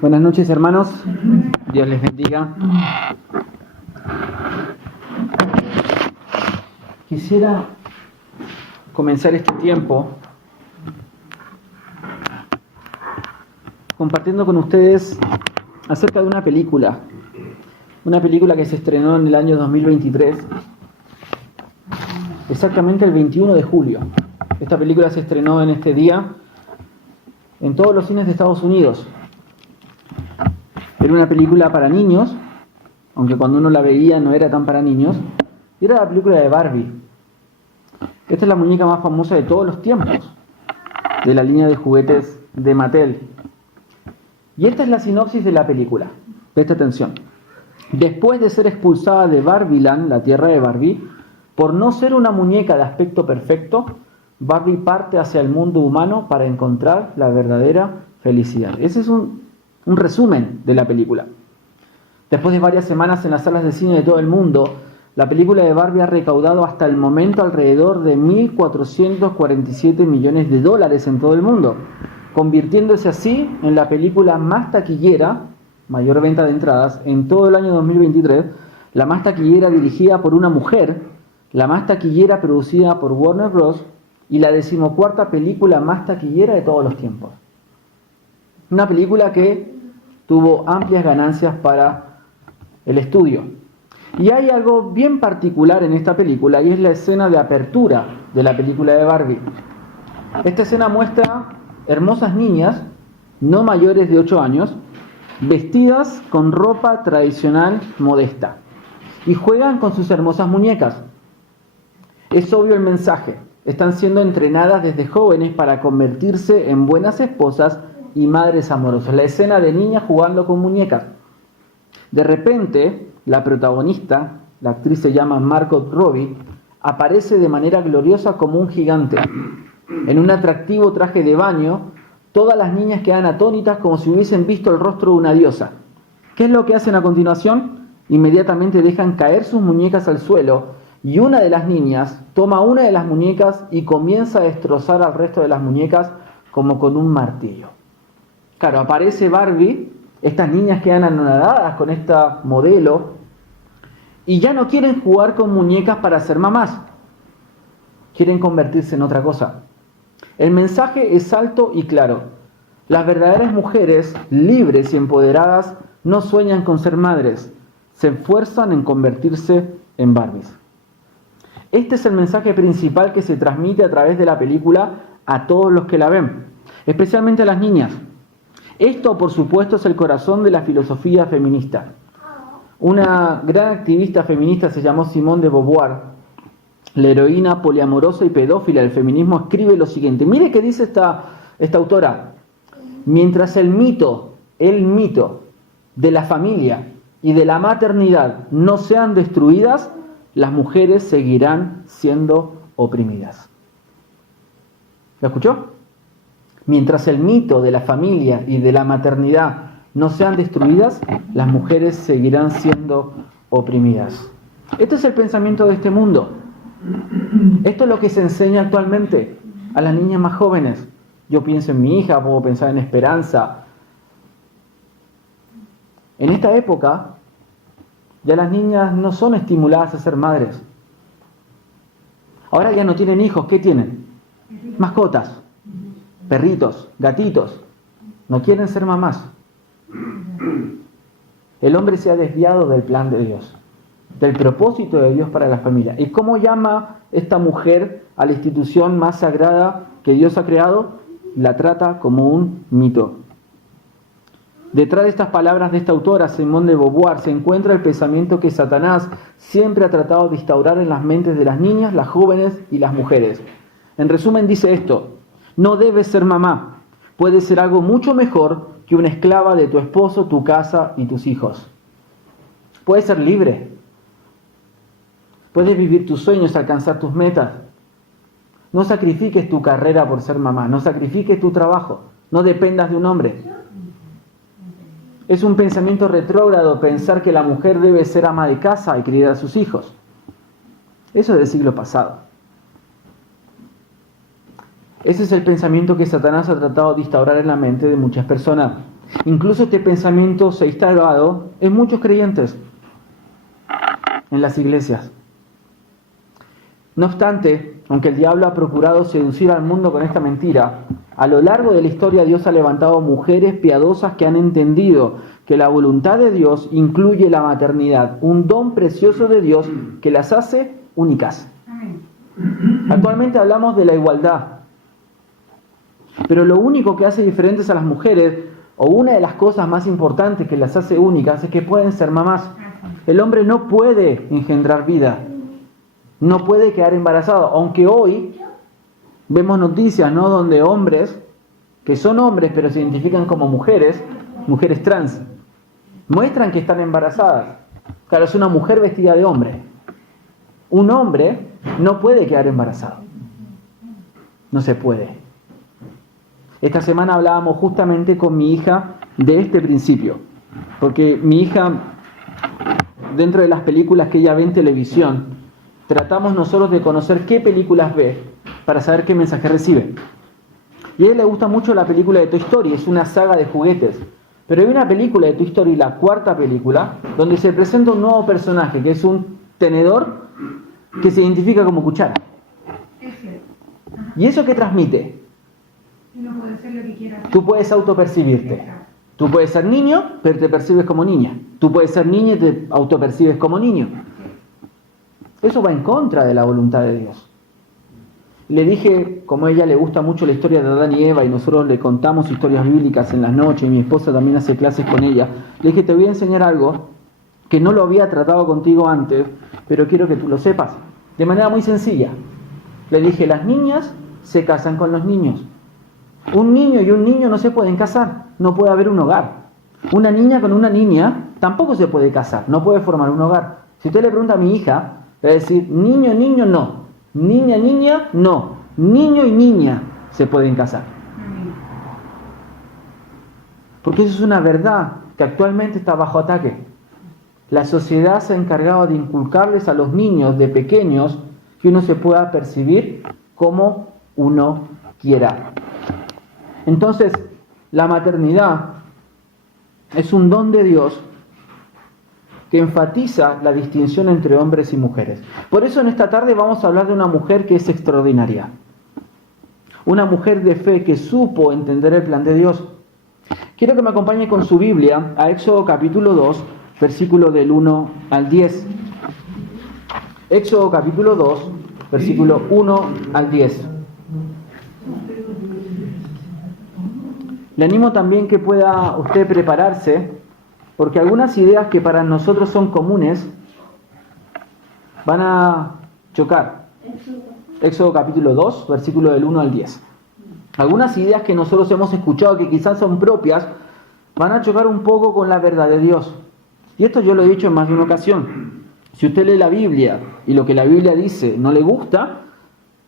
Buenas noches, hermanos. Dios les bendiga. Quisiera comenzar este tiempo compartiendo con ustedes acerca de una película que se estrenó en el año 2023, exactamente el 21 de julio. Esta película se estrenó en este día en todos los cines de Estados Unidos. Era una película para niños, aunque cuando uno la veía no era tan para niños, y era la película de Barbie. Esta es la muñeca más famosa de todos los tiempos, de la línea de juguetes de Mattel. Y esta es la sinopsis de la película. Presta atención. Después de ser expulsada de Barbieland, la tierra de Barbie, por no ser una muñeca de aspecto perfecto, Barbie parte hacia el mundo humano para encontrar la verdadera felicidad. Ese es un resumen de la película. Después de varias semanas en las salas de cine de todo el mundo, la película de Barbie ha recaudado hasta el momento alrededor de 1.447 millones de dólares en todo el mundo, convirtiéndose así en la película más taquillera, mayor venta de entradas, en todo el año 2023, la más taquillera dirigida por una mujer, la más taquillera producida por Warner Bros. Y la 14ª película más taquillera de todos los tiempos. Una película que tuvo amplias ganancias para el estudio. Y hay algo bien particular en esta película, y es la escena de apertura de la película de Barbie. Esta escena muestra hermosas niñas, no mayores de 8 años, vestidas con ropa tradicional modesta, y juegan con sus hermosas muñecas. Es obvio el mensaje. Están siendo entrenadas desde jóvenes para convertirse en buenas esposas y madres amorosas. La escena de niñas jugando con muñecas. De repente, la protagonista, la actriz se llama Margot Robbie, aparece de manera gloriosa como un gigante. En un atractivo traje de baño, todas las niñas quedan atónitas como si hubiesen visto el rostro de una diosa. ¿Qué es lo que hacen a continuación? Inmediatamente dejan caer sus muñecas al suelo y una de las niñas toma una de las muñecas y comienza a destrozar al resto de las muñecas como con un martillo. Claro, aparece Barbie, estas niñas quedan anonadadas con esta modelo y ya no quieren jugar con muñecas para ser mamás. Quieren convertirse en otra cosa. El mensaje es alto y claro. Las verdaderas mujeres, libres y empoderadas, no sueñan con ser madres, se esfuerzan en convertirse en Barbies. Este es el mensaje principal que se transmite a través de la película a todos los que la ven, especialmente a las niñas. Esto, por supuesto, es el corazón de la filosofía feminista. Una gran activista feminista se llamó Simone de Beauvoir, la heroína poliamorosa y pedófila del feminismo, escribe lo siguiente. Mire qué dice esta autora. Mientras el mito de la familia y de la maternidad no sean destruidas, las mujeres seguirán siendo oprimidas. ¿Lo escuchó? Mientras el mito de la familia y de la maternidad no sean destruidas, las mujeres seguirán siendo oprimidas. Este es el pensamiento de este mundo. Esto es lo que se enseña actualmente a las niñas más jóvenes. Yo pienso en mi hija, puedo pensar en Esperanza. En esta época, ya las niñas no son estimuladas a ser madres. Ahora ya no tienen hijos, ¿qué tienen? Mascotas, perritos, gatitos. No quieren ser mamás. El hombre se ha desviado del plan de Dios, del propósito de Dios para la familia. ¿Y cómo llama esta mujer a la institución más sagrada que Dios ha creado? La trata como un mito. Detrás de estas palabras de esta autora, Simone de Beauvoir, se encuentra el pensamiento que Satanás siempre ha tratado de instaurar en las mentes de las niñas, las jóvenes y las mujeres. En resumen dice esto: no debes ser mamá, puedes ser algo mucho mejor que una esclava de tu esposo, tu casa y tus hijos. Puedes ser libre, puedes vivir tus sueños, alcanzar tus metas. No sacrifiques tu carrera por ser mamá, no sacrifiques tu trabajo, no dependas de un hombre. Es un pensamiento retrógrado pensar que la mujer debe ser ama de casa y criar a sus hijos. Eso es del siglo pasado. Ese es el pensamiento que Satanás ha tratado de instaurar en la mente de muchas personas. Incluso este pensamiento se ha instalado en muchos creyentes, en las iglesias. No obstante, aunque el diablo ha procurado seducir al mundo con esta mentira, a lo largo de la historia Dios ha levantado mujeres piadosas que han entendido que la voluntad de Dios incluye la maternidad, un don precioso de Dios que las hace únicas. Actualmente hablamos de la igualdad, pero lo único que hace diferentes a las mujeres, o una de las cosas más importantes que las hace únicas, es que pueden ser mamás. El hombre no puede engendrar vida, no puede quedar embarazado, aunque hoy vemos noticias, ¿no?, donde hombres, que son hombres pero se identifican como mujeres, mujeres trans, muestran que están embarazadas. Claro, es una mujer vestida de hombre. Un hombre no puede quedar embarazado. No se puede. Esta semana hablábamos justamente con mi hija de este principio, porque mi hija, dentro de las películas que ella ve en televisión, tratamos nosotros de conocer qué películas ve para saber qué mensaje recibe. Y a ella le gusta mucho la película de Toy Story, es una saga de juguetes. Pero hay una película de Toy Story, la cuarta película, donde se presenta un nuevo personaje, que es un tenedor que se identifica como cuchara. ¿Y eso qué transmite? Uno puede ser lo que quiera. Tú puedes autopercibirte. Tú puedes ser niño, pero te percibes como niña. Tú puedes ser niña y te autopercibes como niño. Eso va en contra de la voluntad de Dios. Le dije, como a ella le gusta mucho la historia de Adán y Eva y nosotros le contamos historias bíblicas en las noches y mi esposa también hace clases con ella, le dije, te voy a enseñar algo que no lo había tratado contigo antes, pero quiero que tú lo sepas, de manera muy sencilla. Le dije, las niñas se casan con los niños. Un niño y un niño no se pueden casar, no puede haber un hogar. Una niña con una niña tampoco se puede casar, no puede formar un hogar. Si usted le pregunta a mi hija, le va a decir, niño, niño, no. Niña, niña, no. Niño y niña se pueden casar. Porque eso es una verdad que actualmente está bajo ataque. La sociedad se ha encargado de inculcarles a los niños de pequeños que uno se pueda percibir como uno quiera. Entonces, la maternidad es un don de Dios que enfatiza la distinción entre hombres y mujeres. Por eso en esta tarde vamos a hablar de una mujer que es extraordinaria. Una mujer de fe que supo entender el plan de Dios. Quiero que me acompañe con su Biblia a Éxodo capítulo 2, versículo del 1 al 10. Éxodo capítulo 2, versículo 1 al 10. Le animo también que pueda usted prepararse, porque algunas ideas que para nosotros son comunes van a chocar. Éxodo capítulo 2, versículo del 1 al 10. Algunas ideas que nosotros hemos escuchado que quizás son propias, van a chocar un poco con la verdad de Dios. Y esto yo lo he dicho en más de una ocasión. Si usted lee la Biblia y lo que la Biblia dice no le gusta,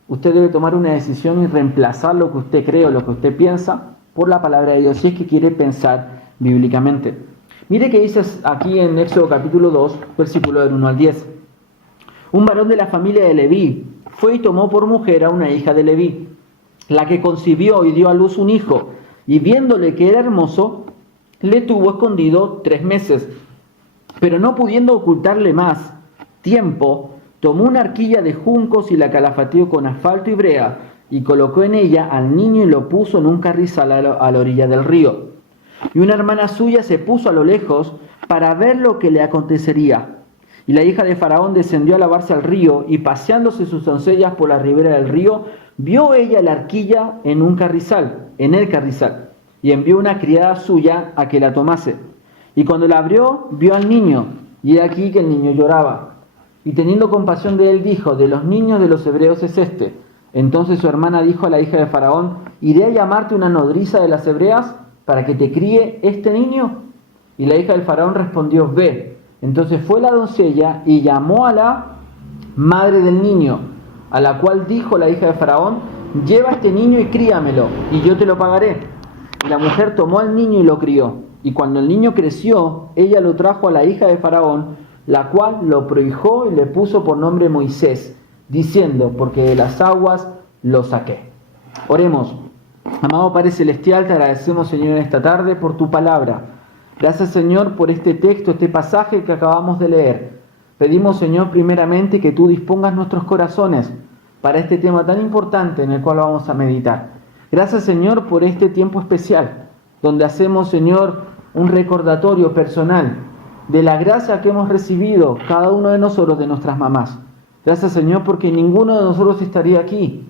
usted debe tomar una decisión y reemplazar lo que usted cree o lo que usted piensa por la palabra de Dios, si es que quiere pensar bíblicamente. Mire que dice aquí en Éxodo capítulo 2, versículo del 1 al 10. Un varón de la familia de Leví fue y tomó por mujer a una hija de Leví, la que concibió y dio a luz un hijo, y viéndole que era hermoso, le tuvo escondido 3 meses. Pero no pudiendo ocultarle más tiempo, tomó una arquilla de juncos y la calafateó con asfalto y brea, y colocó en ella al niño y lo puso en un carrizal a la orilla del río. Y una hermana suya se puso a lo lejos para ver lo que le acontecería. Y la hija de Faraón descendió a lavarse al río, y paseándose sus doncellas por la ribera del río, vio ella la arquilla en el carrizal, y envió una criada suya a que la tomase. Y cuando la abrió, vio al niño, y he aquí que el niño lloraba. Y teniendo compasión de él, dijo, de los niños de los hebreos es este. Entonces su hermana dijo a la hija de Faraón, ¿iré a llamarte una nodriza de las hebreas para que te críe este niño? Y la hija del Faraón respondió, ve. Entonces fue la doncella y llamó a la madre del niño, a la cual dijo la hija de Faraón, lleva a este niño y críamelo, y yo te lo pagaré. Y la mujer tomó al niño y lo crió. Y cuando el niño creció, ella lo trajo a la hija de Faraón, la cual lo prohijó y le puso por nombre Moisés, diciendo, porque de las aguas lo saqué. Oremos. Amado Padre Celestial, te agradecemos, Señor, en esta tarde por tu palabra. Gracias, Señor, por este texto, este pasaje que acabamos de leer. Pedimos, Señor, primeramente que tú dispongas nuestros corazones para este tema tan importante en el cual vamos a meditar. Gracias, Señor, por este tiempo especial, donde hacemos, Señor, un recordatorio personal de la gracia que hemos recibido cada uno de nosotros de nuestras mamás. Gracias, Señor, porque ninguno de nosotros estaría aquí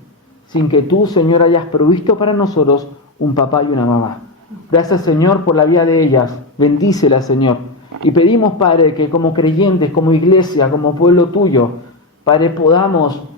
sin que tú, Señor, hayas provisto para nosotros un papá y una mamá. Gracias, Señor, por la vida de ellas. Bendícelas, Señor. Y pedimos, Padre, que como creyentes, como iglesia, como pueblo tuyo, Padre, podamos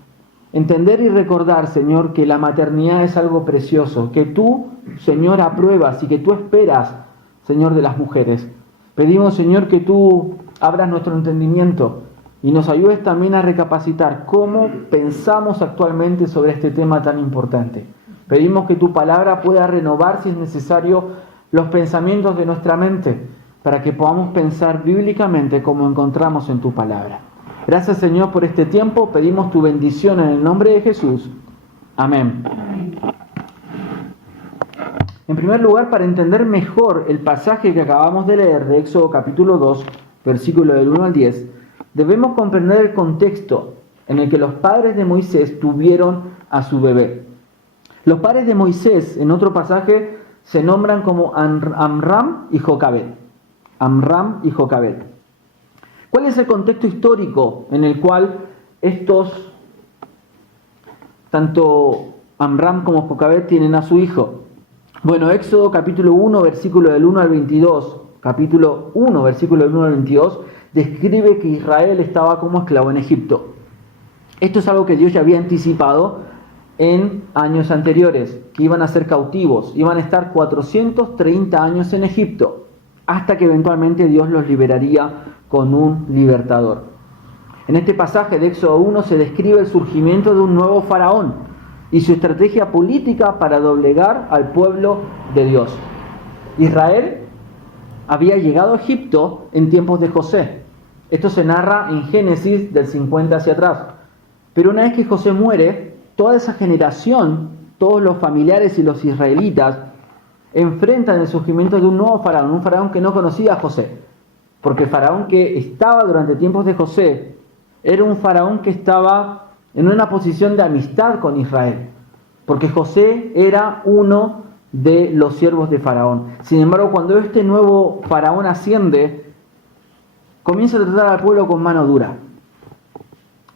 entender y recordar, Señor, que la maternidad es algo precioso, que tú, Señor, apruebas y que tú esperas, Señor, de las mujeres. Pedimos, Señor, que tú abras nuestro entendimiento y nos ayudes también a recapacitar cómo pensamos actualmente sobre este tema tan importante. Pedimos que tu palabra pueda renovar, si es necesario, los pensamientos de nuestra mente, para que podamos pensar bíblicamente como encontramos en tu palabra. Gracias, Señor, por este tiempo. Pedimos tu bendición en el nombre de Jesús. Amén. En primer lugar, para entender mejor el pasaje que acabamos de leer de Éxodo capítulo 2, versículo del 1 al 10, debemos comprender el contexto en el que los padres de Moisés tuvieron a su bebé. Los padres de Moisés, en otro pasaje, se nombran como Amram y Jocabed. Amram y Jocabed. ¿Cuál es el contexto histórico en el cual tanto Amram como Jocabed tienen a su hijo? Bueno, Éxodo capítulo 1, versículo del 1 al 22, capítulo 1, versículo del 1 al 22, describe que Israel estaba como esclavo en Egipto. Esto es algo que Dios ya había anticipado en años anteriores, que iban a ser cautivos, iban a estar 430 años en Egipto, hasta que eventualmente Dios los liberaría con un libertador. En este pasaje de Éxodo 1 se describe el surgimiento de un nuevo faraón y su estrategia política para doblegar al pueblo de Dios. Israel había llegado a Egipto en tiempos de José. Esto se narra en Génesis del 50 hacia atrás. Pero una vez que José muere, toda esa generación, todos los familiares y los israelitas, enfrentan el surgimiento de un nuevo faraón, un faraón que no conocía a José. Porque el faraón que estaba durante tiempos de José era un faraón que estaba en una posición de amistad con Israel. Porque José era uno de los siervos de faraón. Sin embargo, cuando este nuevo faraón asciende, comienza a tratar al pueblo con mano dura.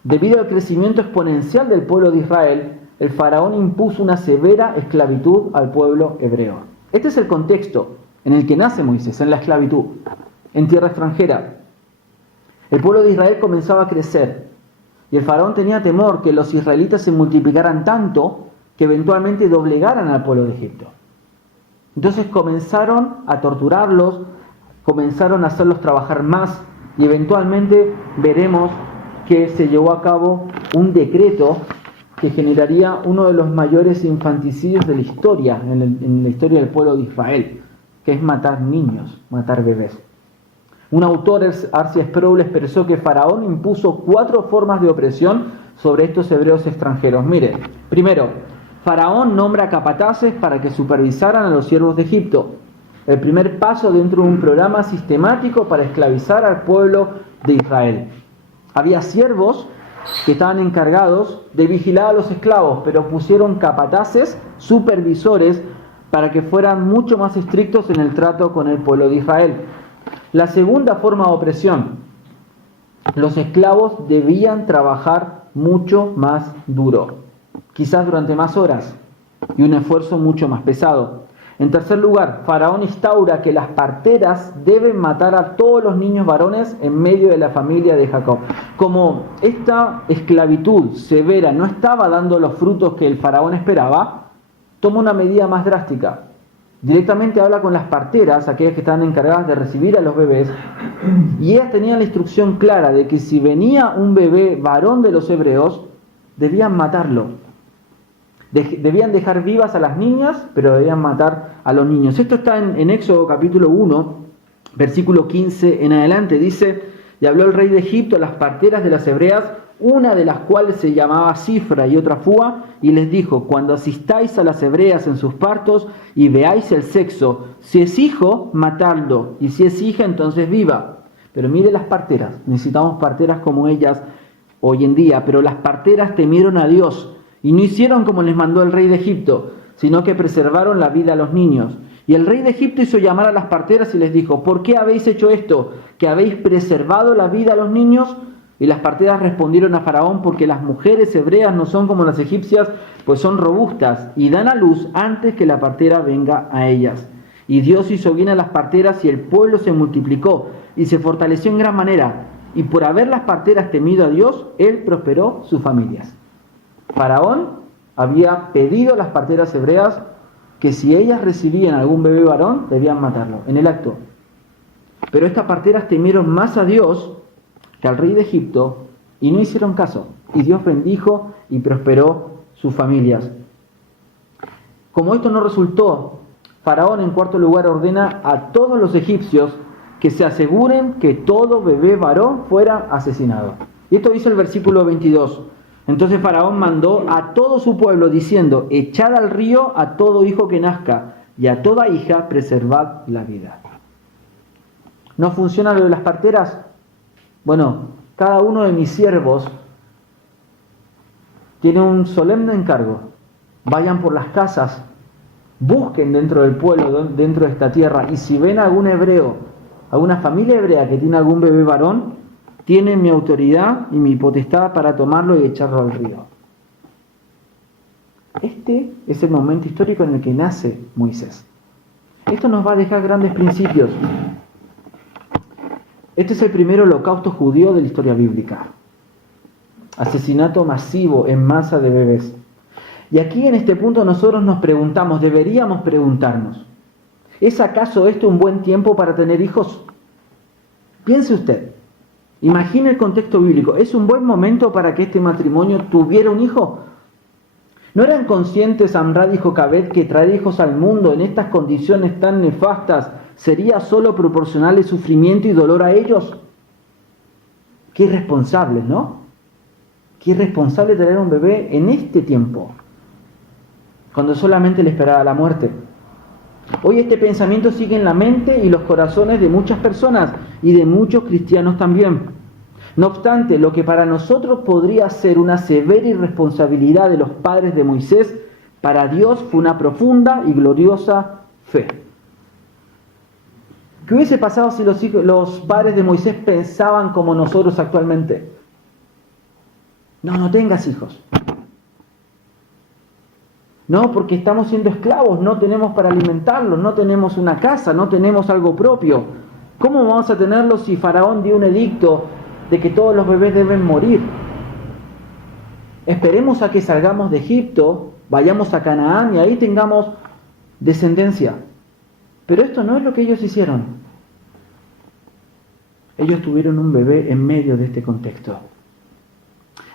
Debido al crecimiento exponencial del pueblo de Israel, el faraón impuso una severa esclavitud al pueblo hebreo. Este es el contexto en el que nace Moisés, en la esclavitud, en tierra extranjera. El pueblo de Israel comenzaba a crecer y el faraón tenía temor que los israelitas se multiplicaran tanto que eventualmente doblegaran al pueblo de Egipto. Entonces comenzaron a torturarlos, comenzaron a hacerlos trabajar más y eventualmente veremos que se llevó a cabo un decreto que generaría uno de los mayores infanticidios de la historia, en la historia del pueblo de Israel, que es matar niños, matar bebés. Un autor, R.C. Sproul, expresó que Faraón impuso 4 formas de opresión sobre estos hebreos extranjeros. Mire, primero, Faraón nombra capataces para que supervisaran a los siervos de Egipto. El primer paso dentro de un programa sistemático para esclavizar al pueblo de Israel. Había siervos que estaban encargados de vigilar a los esclavos, pero pusieron capataces, supervisores, para que fueran mucho más estrictos en el trato con el pueblo de Israel. La segunda forma de opresión: los esclavos debían trabajar mucho más duro, quizás durante más horas, y un esfuerzo mucho más pesado. En tercer lugar, Faraón instaura que las parteras deben matar a todos los niños varones en medio de la familia de Jacob. Como esta esclavitud severa no estaba dando los frutos que el faraón esperaba, toma una medida más drástica. Directamente habla con las parteras, aquellas que estaban encargadas de recibir a los bebés, y ellas tenían la instrucción clara de que si venía un bebé varón de los hebreos, debían matarlo. Debían dejar vivas a las niñas, pero debían matar a los niños. Esto está en Éxodo capítulo 1, versículo 15 en adelante. Dice: y habló el rey de Egipto a las parteras de las hebreas una de las cuales se llamaba Cifra y otra Fúa, y les dijo: cuando asistáis a las hebreas en sus partos y veáis el sexo, si es hijo, matadlo, y si es hija, entonces viva. Pero mire las parteras, necesitamos parteras como ellas hoy en día, pero las parteras temieron a Dios y no hicieron como les mandó el rey de Egipto, sino que preservaron la vida a los niños. Y el rey de Egipto hizo llamar a las parteras y les dijo: ¿por qué habéis hecho esto? ¿Que habéis preservado la vida a los niños? Y las parteras respondieron a Faraón: porque las mujeres hebreas no son como las egipcias, pues son robustas y dan a luz antes que la partera venga a ellas. Y Dios hizo bien a las parteras, y el pueblo se multiplicó y se fortaleció en gran manera. Y por haber las parteras temido a Dios, él prosperó sus familias. Faraón había pedido a las parteras hebreas que si ellas recibían algún bebé varón, debían matarlo en el acto. Pero estas parteras temieron más a Dios que al rey de Egipto y no hicieron caso. Y Dios bendijo y prosperó sus familias. Como esto no resultó, Faraón en cuarto lugar ordena a todos los egipcios que se aseguren que todo bebé varón fuera asesinado. Y esto dice el versículo 22. Entonces Faraón mandó a todo su pueblo diciendo: echad al río a todo hijo que nazca, y a toda hija preservad la vida. ¿No funciona lo de las parteras? Bueno, cada uno de mis siervos tiene un solemne encargo. Vayan por las casas, busquen dentro del pueblo, dentro de esta tierra, y si ven a algún hebreo, a una familia hebrea que tiene algún bebé varón, tienen mi autoridad y mi potestad para tomarlo y echarlo al río. Este es el momento histórico en el que nace Moisés. Esto nos va a dejar grandes principios. Este es el primer holocausto judío de la historia bíblica. Asesinato masivo en masa de bebés. Y aquí en este punto nosotros nos preguntamos, deberíamos preguntarnos: ¿es acaso esto un buen tiempo para tener hijos? Piense usted, imagine el contexto bíblico. ¿Es un buen momento para que este matrimonio tuviera un hijo? ¿No eran conscientes Amrad y Jocabed que traer hijos al mundo en estas condiciones tan nefastas sería solo proporcional de sufrimiento y dolor a ellos? Qué irresponsables, ¿no? Qué irresponsable tener un bebé en este tiempo, cuando solamente le esperaba la muerte. Hoy este pensamiento sigue en la mente y los corazones de muchas personas y de muchos cristianos también. No obstante, lo que para nosotros podría ser una severa irresponsabilidad de los padres de Moisés, para Dios fue una profunda y gloriosa fe. ¿Qué hubiese pasado si los padres de Moisés pensaban como nosotros actualmente? No tengas hijos. No, porque estamos siendo esclavos, no tenemos para alimentarlos, no tenemos una casa, no tenemos algo propio. ¿Cómo vamos a tenerlos si Faraón dio un edicto de que todos los bebés deben morir? Esperemos a que salgamos de Egipto, vayamos a Canaán y ahí tengamos descendencia. Pero esto no es lo que ellos hicieron. Ellos tuvieron un bebé en medio de este contexto.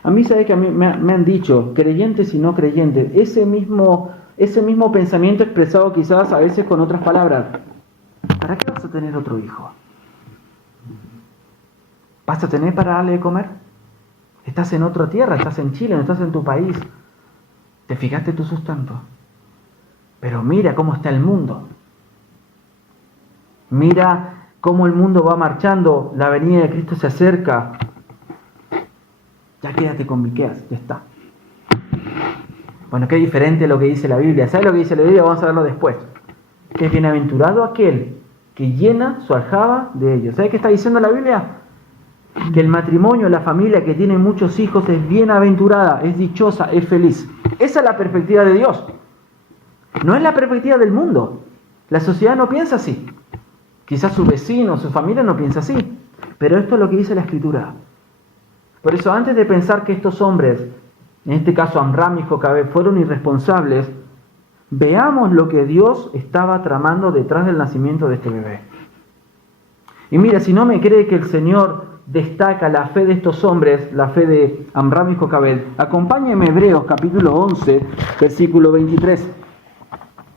A mí, ¿sabe que me han dicho, creyentes y no creyentes, ese mismo pensamiento expresado quizás a veces con otras palabras? ¿Para qué vas a tener otro hijo? ¿Vas a tener para darle de comer? Estás en otra tierra, estás en Chile, no estás en tu país. Te fijaste tu sustento. Pero mira cómo está el mundo. Mira cómo el mundo va marchando, la venida de Cristo se acerca. Ya quédate con Miqueas, ya está. Bueno, qué diferente a lo que dice la Biblia. ¿Sabes lo que dice la Biblia? Vamos a verlo después. Que es bienaventurado aquel que llena su aljaba de ellos. ¿Sabes qué está diciendo la Biblia? Que el matrimonio, la familia que tiene muchos hijos es bienaventurada, es dichosa, es feliz. Esa es la perspectiva de Dios. No es la perspectiva del mundo. La sociedad no piensa así. Quizás su vecino, su familia no piensa así. Pero esto es lo que dice la Escritura. Por eso, antes de pensar que estos hombres, en este caso Amram y Jocabed, fueron irresponsables, veamos lo que Dios estaba tramando detrás del nacimiento de este bebé. Y mira, si no me cree que el Señor destaca la fe de estos hombres, la fe de Amram y Jocabed, acompáñenme a Hebreos capítulo 11, versículo 23.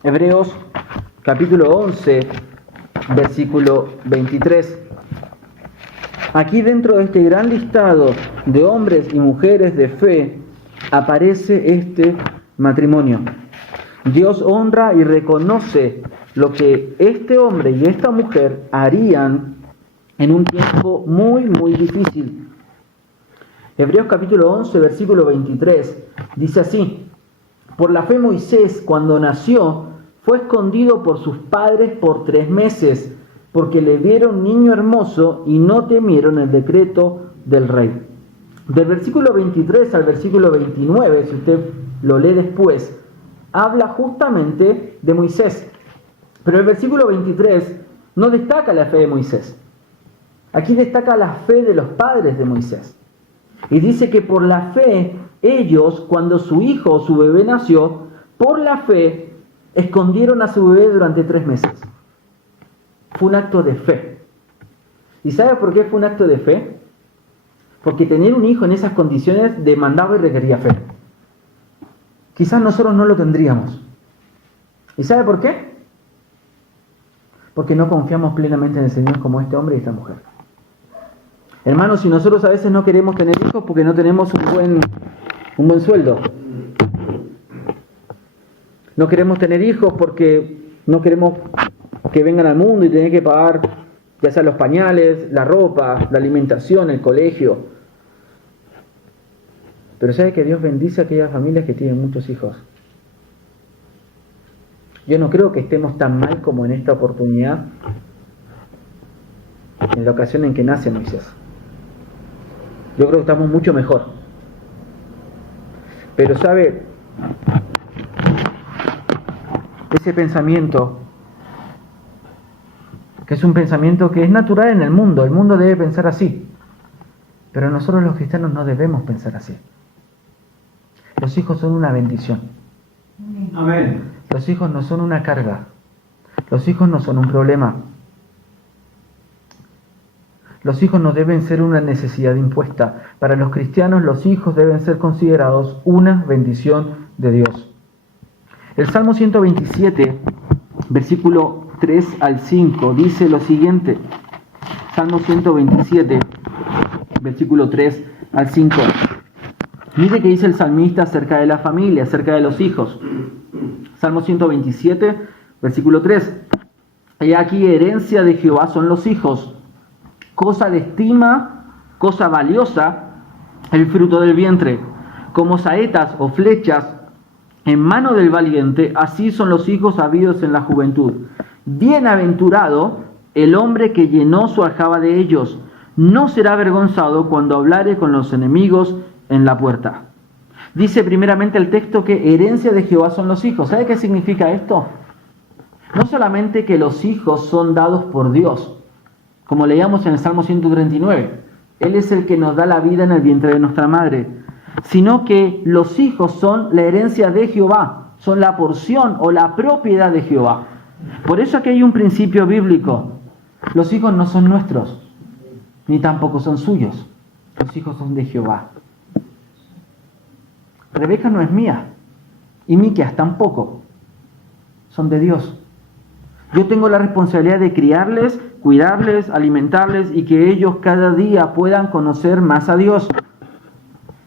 Hebreos capítulo 11, versículo 23. Aquí dentro de este gran listado de hombres y mujeres de fe aparece este matrimonio. Dios honra y reconoce lo que este hombre y esta mujer harían en un tiempo muy, muy difícil. Hebreos capítulo 11, versículo 23, dice así: por la fe Moisés, cuando nació, fue escondido por sus padres por 3 meses, porque le vieron niño hermoso y no temieron el decreto del rey. Del versículo 23 al versículo 29, si usted lo lee después, habla justamente de Moisés. Pero el versículo 23 no destaca la fe de Moisés. Aquí destaca la fe de los padres de Moisés. Y dice que por la fe, ellos, cuando su hijo o su bebé nació, por la fe, escondieron a su bebé durante 3 meses. Fue un acto de fe. ¿Y sabe por qué fue un acto de fe? Porque tener un hijo en esas condiciones demandaba y requería fe. Quizás nosotros no lo tendríamos. ¿Y sabe por qué? Porque no confiamos plenamente en el Señor como este hombre y esta mujer. Hermanos, si nosotros a veces no queremos tener hijos porque no tenemos un buen sueldo. No queremos tener hijos porque no queremos que vengan al mundo y tener que pagar ya sea los pañales, la ropa, la alimentación, el colegio. Pero sabe que Dios bendice a aquellas familias que tienen muchos hijos. Yo no creo que estemos tan mal como en esta oportunidad, en la ocasión en que nace Moisés. Yo creo que estamos mucho mejor. Pero sabe, ese pensamiento, que es un pensamiento que es natural en el mundo debe pensar así. Pero nosotros los cristianos no debemos pensar así. Los hijos son una bendición. Amén. Los hijos no son una carga. Los hijos no son un problema. Los hijos no deben ser una necesidad impuesta. Para los cristianos, los hijos deben ser considerados una bendición de Dios. El Salmo 127, versículo 3 al 5, dice lo siguiente. Salmo 127, versículo 3 al 5. Mire qué dice el salmista acerca de la familia, acerca de los hijos. Salmo 127, versículo 3. He aquí, herencia de Jehová son los hijos, cosa de estima, cosa valiosa, el fruto del vientre. Como saetas o flechas en mano del valiente, así son los hijos habidos en la juventud. Bienaventurado el hombre que llenó su aljaba de ellos. No será avergonzado cuando hablare con los enemigos en la puerta. Dice primeramente el texto que herencia de Jehová son los hijos. ¿Sabe qué significa esto? No solamente que los hijos son dados por Dios, como leíamos en el Salmo 139. Él es el que nos da la vida en el vientre de nuestra madre. Sino que los hijos son la herencia de Jehová, son la porción o la propiedad de Jehová. Por eso aquí hay un principio bíblico. Los hijos no son nuestros, ni tampoco son suyos. Los hijos son de Jehová. Rebeca no es mía, y Miqueas tampoco. Son de Dios. Yo tengo la responsabilidad de criarles, cuidarles, alimentarles y que ellos cada día puedan conocer más a Dios.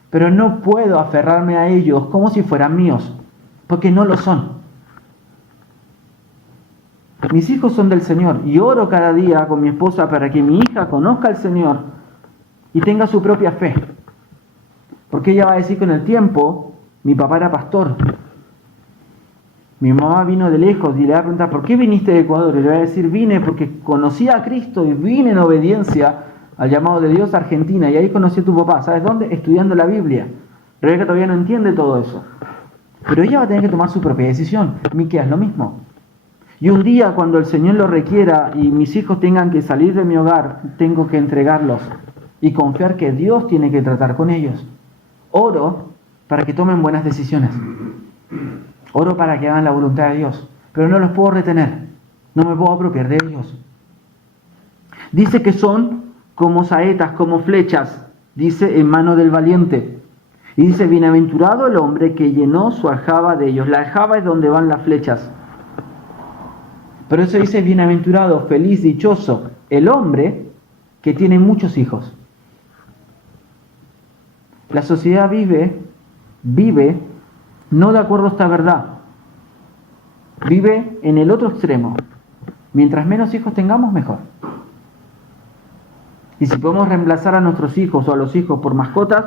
Pero no puedo aferrarme a ellos como si fueran míos, porque no lo son. Mis hijos son del Señor y oro cada día con mi esposa para que mi hija conozca al Señor y tenga su propia fe. Porque ella va a decir con el tiempo, mi papá era pastor. Mi mamá vino de lejos y le va a preguntar, ¿por qué viniste de Ecuador? Y le va a decir, vine porque conocí a Cristo y vine en obediencia al llamado de Dios a Argentina. Y ahí conocí a tu papá. ¿Sabes dónde? Estudiando la Biblia. Rebeca todavía no entiende todo eso. Pero ella va a tener que tomar su propia decisión. Miqueas lo mismo. Y un día cuando el Señor lo requiera y mis hijos tengan que salir de mi hogar, tengo que entregarlos y confiar que Dios tiene que tratar con ellos. Oro para que tomen buenas decisiones. Oro para que hagan la voluntad de Dios. Pero no los puedo retener. No me puedo apropiar de ellos. Dice que son como saetas, como flechas. Dice en mano del valiente. Y dice, bienaventurado el hombre que llenó su aljaba de ellos. La aljaba es donde van las flechas. Pero eso dice bienaventurado, feliz, dichoso. El hombre que tiene muchos hijos. La sociedad vive no de acuerdo a esta verdad. Vive en el otro extremo. Mientras menos hijos tengamos, mejor. Y si podemos reemplazar a nuestros hijos o a los hijos por mascotas,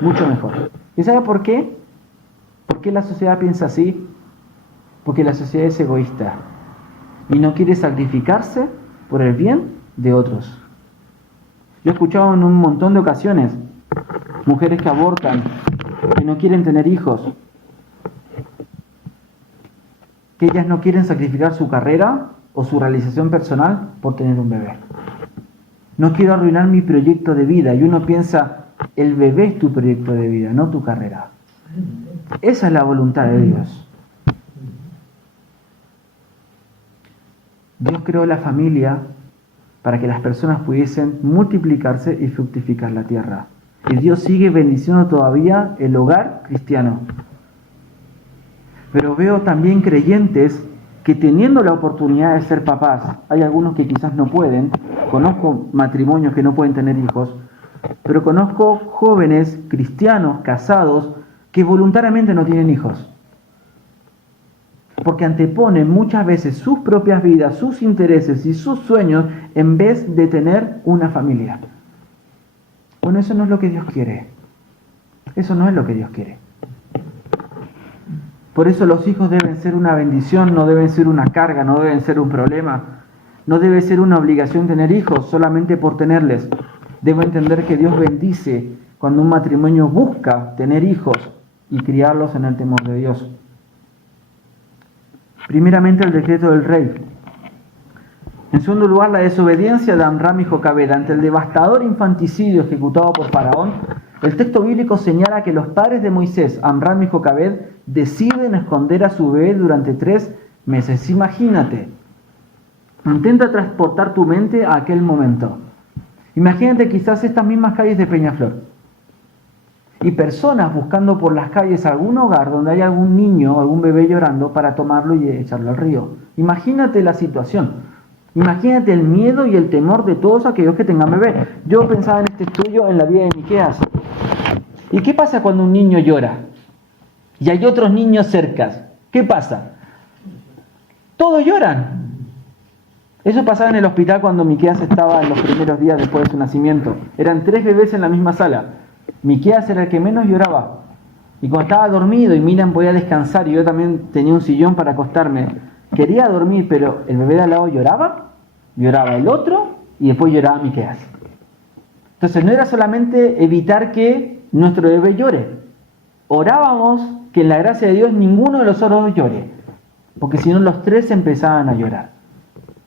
mucho mejor. ¿Y sabe por qué? ¿Por qué la sociedad piensa así? Porque la sociedad es egoísta y no quiere sacrificarse por el bien de otros. Yo he escuchado en un montón de ocasiones mujeres que abortan, que no quieren tener hijos, que ellas no quieren sacrificar su carrera o su realización personal por tener un bebé. No quiero arruinar mi proyecto de vida. Y uno piensa, el bebé es tu proyecto de vida, no tu carrera. Esa es la voluntad de Dios. Dios creó la familia para que las personas pudiesen multiplicarse y fructificar la tierra. Y Dios sigue bendiciendo todavía el hogar cristiano. Pero veo también creyentes que teniendo la oportunidad de ser papás, hay algunos que quizás no pueden, conozco matrimonios que no pueden tener hijos, pero conozco jóvenes cristianos casados que voluntariamente no tienen hijos. Porque anteponen muchas veces sus propias vidas, sus intereses y sus sueños en vez de tener una familia. Bueno, eso no es lo que Dios quiere. Eso no es lo que Dios quiere. Por eso los hijos deben ser una bendición, no deben ser una carga, no deben ser un problema. No debe ser una obligación tener hijos solamente por tenerles. Debo entender que Dios bendice cuando un matrimonio busca tener hijos y criarlos en el temor de Dios. Primeramente el decreto del rey. En segundo lugar, la desobediencia de Amram y Jocabed ante el devastador infanticidio ejecutado por Faraón. El texto bíblico señala que los padres de Moisés, Amram y Jocabed, deciden esconder a su bebé durante 3 meses. Imagínate. Intenta transportar tu mente a aquel momento. Imagínate quizás estas mismas calles de Peñaflor. Y personas buscando por las calles algún hogar donde hay algún niño, algún bebé llorando para tomarlo y echarlo al río. Imagínate la situación. Imagínate el miedo y el temor de todos aquellos que tengan bebé. Yo pensaba en este estudio en la vida de Miqueas. ¿Y qué pasa cuando un niño llora? Y hay otros niños cerca. ¿Qué pasa? Todos lloran. Eso pasaba en el hospital cuando Miqueas estaba en los primeros días después de su nacimiento. Eran 3 bebés en la misma sala. Miqueas era el que menos lloraba. Y cuando estaba dormido y Miriam podía descansar y yo también tenía un sillón para acostarme, quería dormir, pero el bebé de al lado lloraba el otro y después lloraba Miqueas. Entonces no era solamente evitar que nuestro bebé llore. Orábamos que en la gracia de Dios ninguno de los otros llore, porque si no los 3 empezaban a llorar.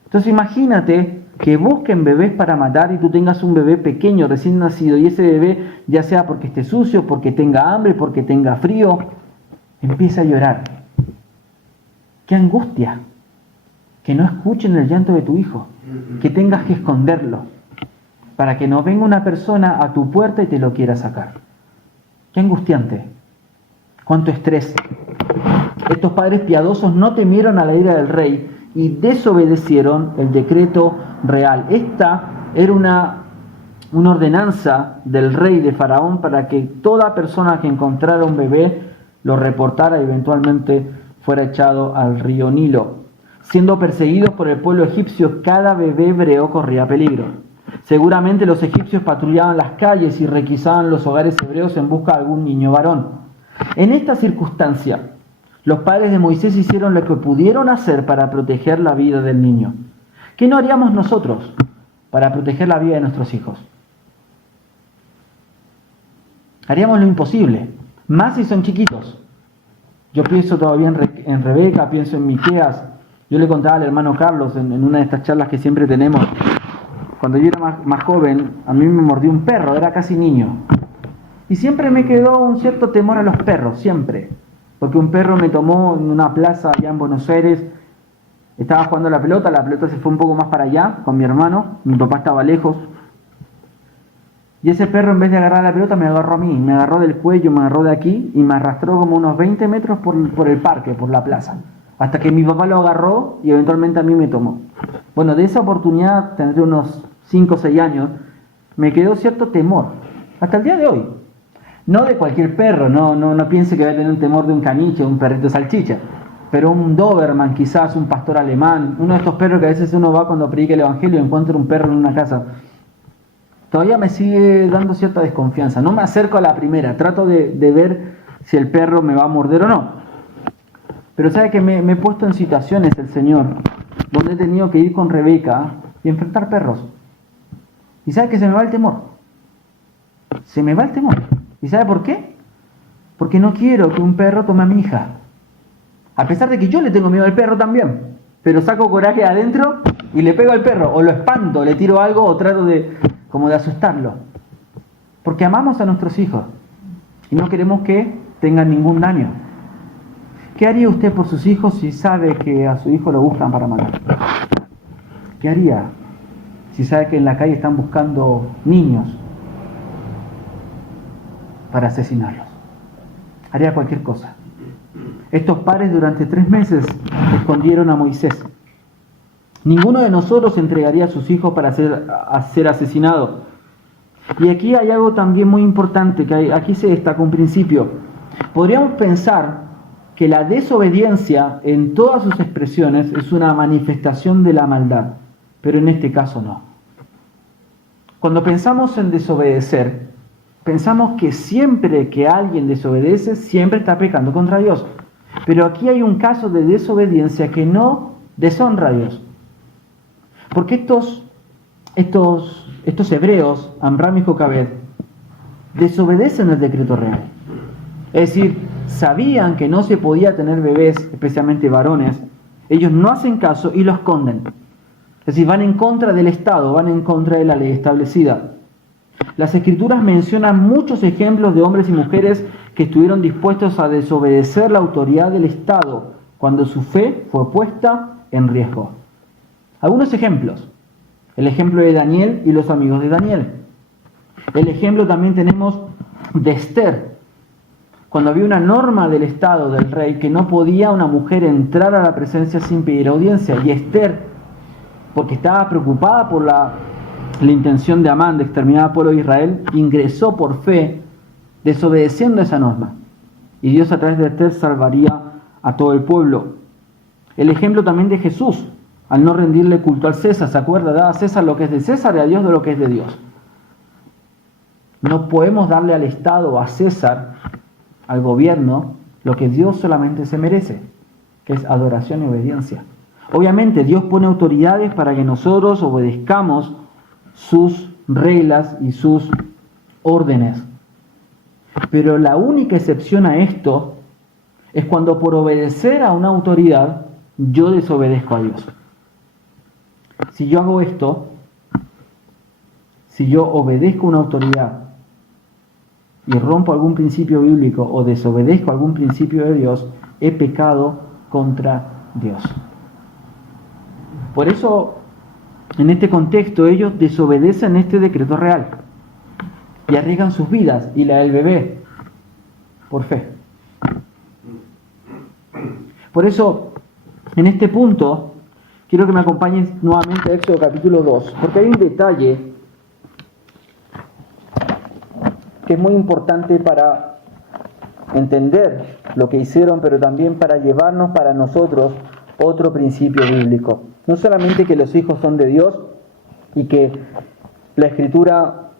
Entonces imagínate que busquen bebés para matar y tú tengas un bebé pequeño, recién nacido, y ese bebé, ya sea porque esté sucio, porque tenga hambre, porque tenga frío, empieza a llorar. ¡Qué angustia! Que no escuchen el llanto de tu hijo, que tengas que esconderlo, para que no venga una persona a tu puerta y te lo quiera sacar. ¡Qué angustiante! ¡Cuánto estrés! Estos padres piadosos no temieron a la ira del rey y desobedecieron el decreto real. Esta era una ordenanza del rey de Faraón para que toda persona que encontrara un bebé lo reportara y eventualmente fuera echado al río Nilo. Siendo perseguidos por el pueblo egipcio, cada bebé hebreo corría peligro. Seguramente los egipcios patrullaban las calles y requisaban los hogares hebreos en busca de algún niño varón. En esta circunstancia, los padres de Moisés hicieron lo que pudieron hacer para proteger la vida del niño. ¿Qué no haríamos nosotros para proteger la vida de nuestros hijos? Haríamos lo imposible, más si son chiquitos. Yo pienso todavía en Rebeca, pienso en Miqueas. Yo le contaba al hermano Carlos en una de estas charlas que siempre tenemos. Cuando yo era más joven, a mí me mordió un perro, era casi niño. Y siempre me quedó un cierto temor a los perros, siempre. Porque un perro me tomó en una plaza allá en Buenos Aires. Estaba jugando la pelota se fue un poco más para allá con mi hermano. Mi papá estaba lejos. Y ese perro, en vez de agarrar la pelota, me agarró a mí. Me agarró del cuello, me agarró de aquí y me arrastró como unos 20 metros por el parque, por la plaza. Hasta que mi papá lo agarró y eventualmente a mí me tomó. Bueno, de esa oportunidad tendré unos 5 o 6 años, me quedó cierto temor, hasta el día de hoy. No de cualquier perro, no piense que va a tener un temor de un caniche, un perrito salchicha, pero un Doberman, quizás un pastor alemán, uno de estos perros que a veces uno va cuando predica el evangelio y encuentra un perro en una casa. Todavía me sigue dando cierta desconfianza. No me acerco a la primera, trato de ver si el perro me va a morder o no. Pero sabe que me he puesto en situaciones, el Señor, donde he tenido que ir con Rebeca y enfrentar perros. Y sabe que se me va el temor. Se me va el temor. ¿Y sabe por qué? Porque no quiero que un perro tome a mi hija. A pesar de que yo le tengo miedo al perro también. Pero saco coraje adentro y le pego al perro. O lo espanto, le tiro algo o trato de asustarlo. Porque amamos a nuestros hijos. Y no queremos que tengan ningún daño. ¿Qué haría usted por sus hijos si sabe que a su hijo lo buscan para matar? ¿Qué haría si sabe que en la calle están buscando niños para asesinarlos? Haría cualquier cosa. Estos padres durante 3 meses escondieron a Moisés. Ninguno de nosotros entregaría a sus hijos para ser asesinado. Y aquí hay algo también muy importante, que aquí se destaca un principio. Podríamos pensar que la desobediencia en todas sus expresiones es una manifestación de la maldad, pero en este caso no. Cuando pensamos en desobedecer, pensamos que siempre que alguien desobedece, siempre está pecando contra Dios. Pero aquí hay un caso de desobediencia que no deshonra a Dios. Porque estos hebreos, Amram y Jocabed, desobedecen el decreto real. Es decir, sabían que no se podía tener bebés, especialmente varones. Ellos no hacen caso y lo esconden. Es decir, van en contra del Estado, van en contra de la ley establecida. Las Escrituras mencionan muchos ejemplos de hombres y mujeres que estuvieron dispuestos a desobedecer la autoridad del Estado cuando su fe fue puesta en riesgo. Algunos ejemplos. El ejemplo de Daniel y los amigos de Daniel. El ejemplo también tenemos de Esther. Cuando había una norma del Estado, del rey, que no podía una mujer entrar a la presencia sin pedir audiencia. Y Esther, porque estaba preocupada por la intención de Amán de exterminar al pueblo de Israel, ingresó por fe, desobedeciendo esa norma. Y Dios a través de Esther salvaría a todo el pueblo. El ejemplo también de Jesús, al no rendirle culto al César. ¿Se acuerda? Da a César lo que es de César y a Dios de lo que es de Dios. No podemos darle al Estado, a César, al gobierno, lo que Dios solamente se merece, que es adoración y obediencia. Obviamente Dios pone autoridades para que nosotros obedezcamos sus reglas y sus órdenes. Pero la única excepción a esto es cuando por obedecer a una autoridad yo desobedezco a Dios. Si yo hago esto, si yo obedezco a una autoridad y rompo algún principio bíblico o desobedezco algún principio de Dios, he pecado contra Dios. Por eso, en este contexto, ellos desobedecen este decreto real y arriesgan sus vidas y la del bebé por fe. Por eso, en este punto, quiero que me acompañes nuevamente a Éxodo capítulo 2, porque hay un detalle que es muy importante para entender lo que hicieron, pero también para llevarnos para nosotros otro principio bíblico. No solamente que los hijos son de Dios y que la Escritura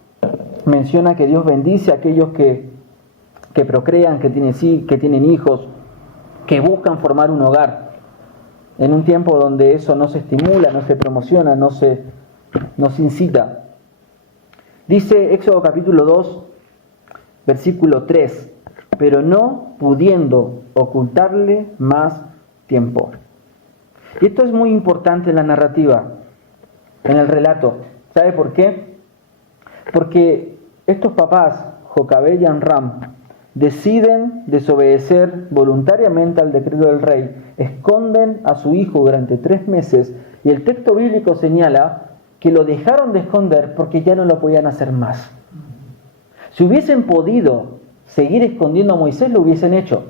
menciona que Dios bendice a aquellos que procrean, que tienen hijos, que buscan formar un hogar, en un tiempo donde eso no se estimula, no se promociona, no se incita. Dice Éxodo capítulo 2, versículo 3, pero no pudiendo ocultarle más tiempo. Y esto es muy importante en la narrativa, en el relato. ¿Sabe por qué? Porque estos papás, Jocabed y Amram, deciden desobedecer voluntariamente al decreto del rey, esconden a su hijo durante 3 meses, y el texto bíblico señala que lo dejaron de esconder porque ya no lo podían hacer más. Si hubiesen podido seguir escondiendo a Moisés, lo hubiesen hecho.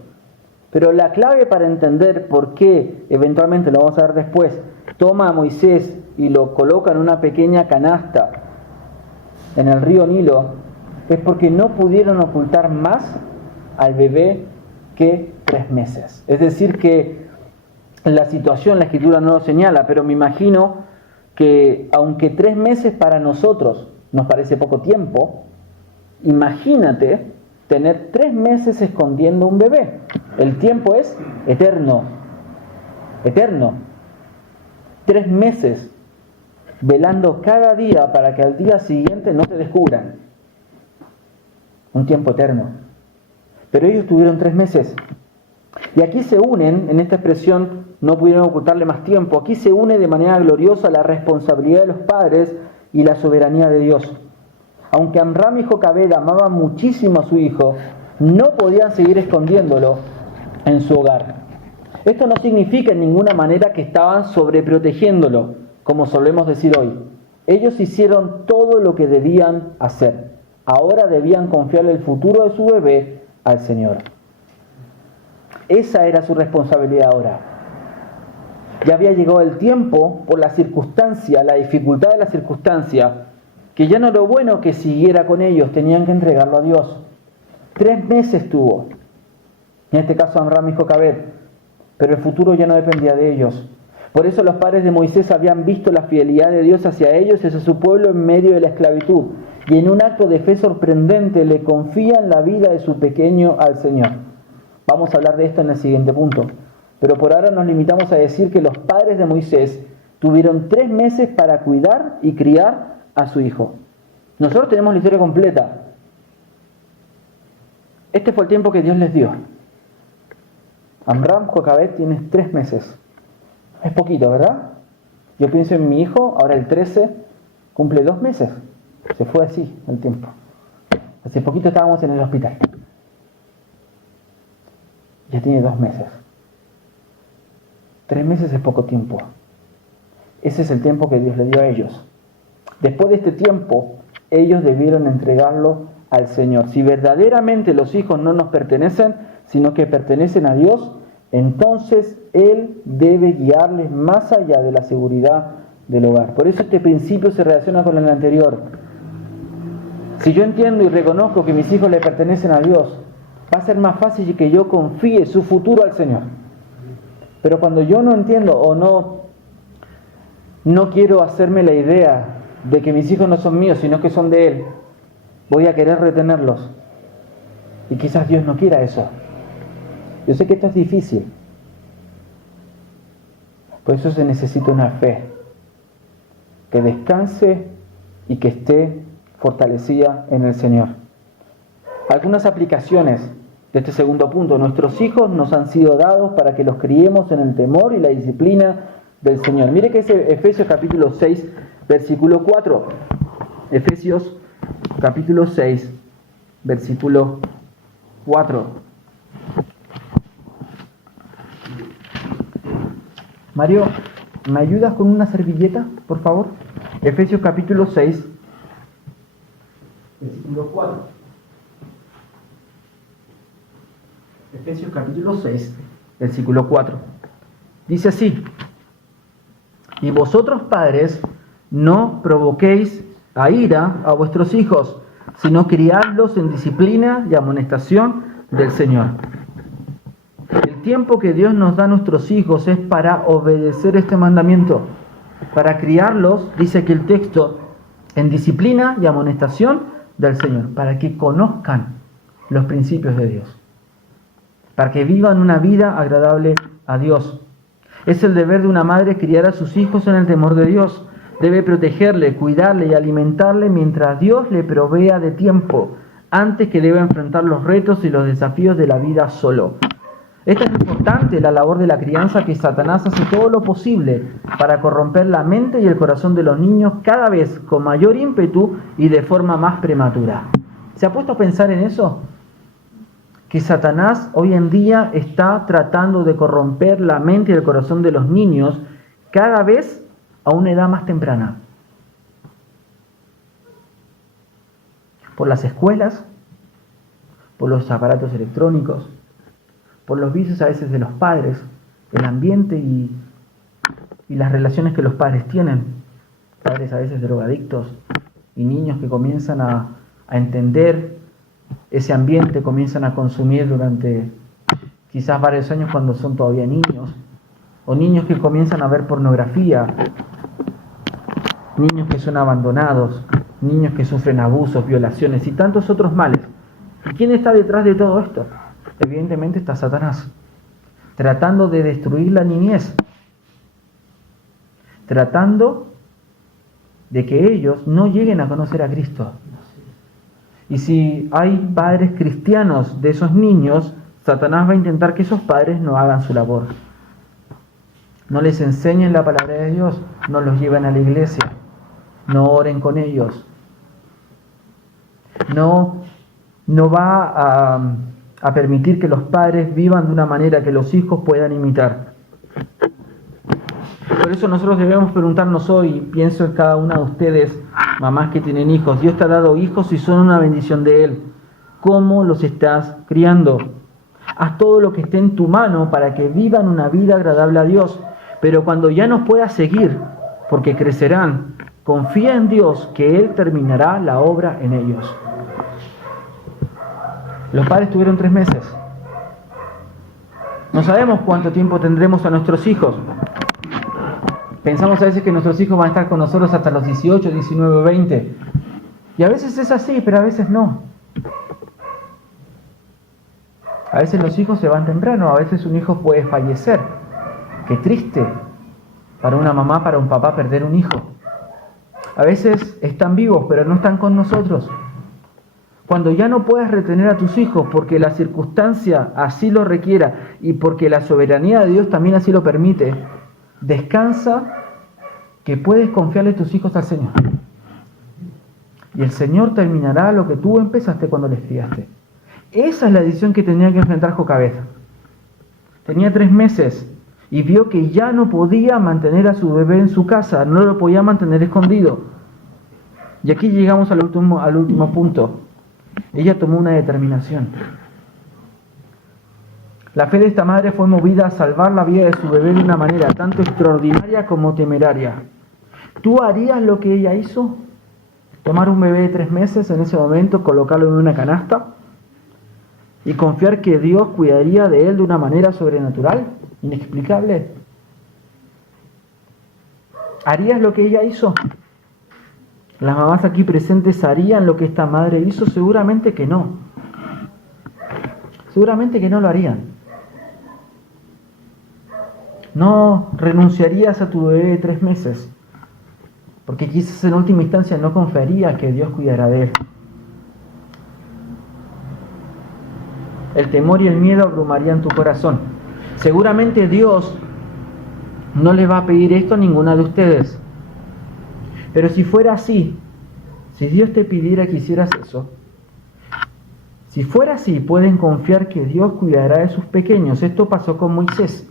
Pero la clave para entender por qué, eventualmente lo vamos a ver después, toma a Moisés y lo coloca en una pequeña canasta en el río Nilo, es porque no pudieron ocultar más al bebé que 3 meses. Es decir que la situación, la Escritura no lo señala, pero me imagino que aunque 3 meses para nosotros nos parece poco tiempo, imagínate tener 3 meses escondiendo un bebé. El tiempo es eterno, eterno. 3 meses velando cada día para que al día siguiente no te descubran. Un tiempo eterno. Pero ellos tuvieron 3 meses. Y aquí se unen, en esta expresión, no pudieron ocultarle más tiempo, aquí se une de manera gloriosa la responsabilidad de los padres y la soberanía de Dios. Aunque Amram y Jocabed amaban muchísimo a su hijo, no podían seguir escondiéndolo en su hogar. Esto no significa en ninguna manera que estaban sobreprotegiéndolo, como solemos decir hoy. Ellos hicieron todo lo que debían hacer. Ahora debían confiarle el futuro de su bebé al Señor. Esa era su responsabilidad ahora. Ya había llegado el tiempo, por la circunstancia, la dificultad de la circunstancia, que ya no era bueno que siguiera con ellos, tenían que entregarlo a Dios. 3 meses tuvo, en este caso Amram y Jocabed, pero el futuro ya no dependía de ellos. Por eso los padres de Moisés habían visto la fidelidad de Dios hacia ellos y hacia su pueblo en medio de la esclavitud, y en un acto de fe sorprendente le confían la vida de su pequeño al Señor. Vamos a hablar de esto en el siguiente punto, pero por ahora nos limitamos a decir que los padres de Moisés tuvieron 3 meses para cuidar y criar a su hijo. Nosotros tenemos la historia completa. Este fue el tiempo que Dios les dio. Amram, Jocabed, tienes 3 meses. Es poquito, ¿verdad? Yo pienso en mi hijo, ahora el 13, cumple 2 meses. Se fue así el tiempo. Hace poquito estábamos en el hospital. Ya tiene 2 meses. 3 meses es poco tiempo. Ese es el tiempo que Dios le dio a ellos. Después de este tiempo, ellos debieron entregarlo al Señor. Si verdaderamente los hijos no nos pertenecen, sino que pertenecen a Dios, entonces Él debe guiarles más allá de la seguridad del hogar. Por eso este principio se relaciona con el anterior. Si yo entiendo y reconozco que mis hijos le pertenecen a Dios, va a ser más fácil que yo confíe su futuro al Señor. Pero cuando yo no entiendo o no quiero hacerme la idea de que mis hijos no son míos, sino que son de Él, voy a querer retenerlos. Y quizás Dios no quiera eso. Yo sé que esto es difícil. Por eso se necesita una fe que descanse y que esté fortalecida en el Señor. Algunas aplicaciones de este segundo punto. Nuestros hijos nos han sido dados para que los criemos en el temor y la disciplina del Señor. Mire que es Efesios capítulo 6, versículo 4. Efesios capítulo 6, versículo 4. Mario, ¿me ayudas con una servilleta, por favor? Efesios capítulo 6, versículo 4. Efesios capítulo 6, versículo 4. Dice así: y vosotros padres, no provoquéis a ira a vuestros hijos, sino criadlos en disciplina y amonestación del Señor. El tiempo que Dios nos da a nuestros hijos es para obedecer este mandamiento, para criarlos, dice aquí el texto, en disciplina y amonestación del Señor, para que conozcan los principios de Dios, para que vivan una vida agradable a Dios. Es el deber de una madre criar a sus hijos en el temor de Dios. Debe protegerle, cuidarle y alimentarle mientras Dios le provea de tiempo, antes que deba enfrentar los retos y los desafíos de la vida solo. Esta es importante, la labor de la crianza, que Satanás hace todo lo posible para corromper la mente y el corazón de los niños cada vez con mayor ímpetu y de forma más prematura. ¿Se ha puesto a pensar en eso? Que Satanás hoy en día está tratando de corromper la mente y el corazón de los niños cada vez a una edad más temprana. Por las escuelas, por los aparatos electrónicos, por los vicios a veces de los padres, el ambiente y las relaciones que los padres tienen. Padres a veces drogadictos y niños que comienzan a entender ese ambiente, comienzan a consumir durante quizás varios años cuando son todavía niños, o niños que comienzan a ver pornografía, niños que son abandonados, niños que sufren abusos, violaciones y tantos otros males. ¿Y quién está detrás de todo esto? Evidentemente está Satanás, tratando de destruir la niñez, tratando de que ellos no lleguen a conocer a Cristo. Y si hay padres cristianos de esos niños, Satanás va a intentar que esos padres no hagan su labor. No les enseñen la palabra de Dios, no los lleven a la iglesia, no oren con ellos. No va a permitir que los padres vivan de una manera que los hijos puedan imitar. Por eso nosotros debemos preguntarnos hoy, pienso en cada una de ustedes, mamás que tienen hijos, Dios te ha dado hijos y son una bendición de Él. ¿Cómo los estás criando? Haz todo lo que esté en tu mano para que vivan una vida agradable a Dios. Pero cuando ya no puedas seguir, porque crecerán, confía en Dios que Él terminará la obra en ellos. Los padres tuvieron 3 meses. No sabemos cuánto tiempo tendremos a nuestros hijos. Pensamos a veces que nuestros hijos van a estar con nosotros hasta los 18, 19, 20. Y a veces es así, pero a veces no. A veces los hijos se van temprano, a veces un hijo puede fallecer. Qué triste para una mamá, para un papá perder un hijo. A veces están vivos, pero no están con nosotros. Cuando ya no puedes retener a tus hijos porque la circunstancia así lo requiera y porque la soberanía de Dios también así lo permite, descansa que puedes confiarle tus hijos al Señor. Y el Señor terminará lo que tú empezaste cuando les criaste. Esa es la decisión que tenía que enfrentar Jocabed. Tenía 3 meses y vio que ya no podía mantener a su bebé en su casa, no lo podía mantener escondido. Y aquí llegamos al último punto. Ella tomó una determinación. La fe de esta madre fue movida a salvar la vida de su bebé de una manera tanto extraordinaria como temeraria. ¿Tú harías lo que ella hizo? ¿Tomar un bebé de 3 meses en ese momento, colocarlo en una canasta y confiar que Dios cuidaría de él de una manera sobrenatural, inexplicable? ¿Harías lo que ella hizo? ¿Las mamás aquí presentes harían lo que esta madre hizo? Seguramente que no. Seguramente que no lo harían. No renunciarías a tu bebé de 3 meses, porque quizás en última instancia no confiarías que Dios cuidará de él. El temor y el miedo abrumarían tu corazón. Seguramente Dios no le va a pedir esto a ninguna de ustedes. Pero si fuera así, si Dios te pidiera que hicieras eso, si fuera así, pueden confiar que Dios cuidará de sus pequeños. Esto pasó con Moisés.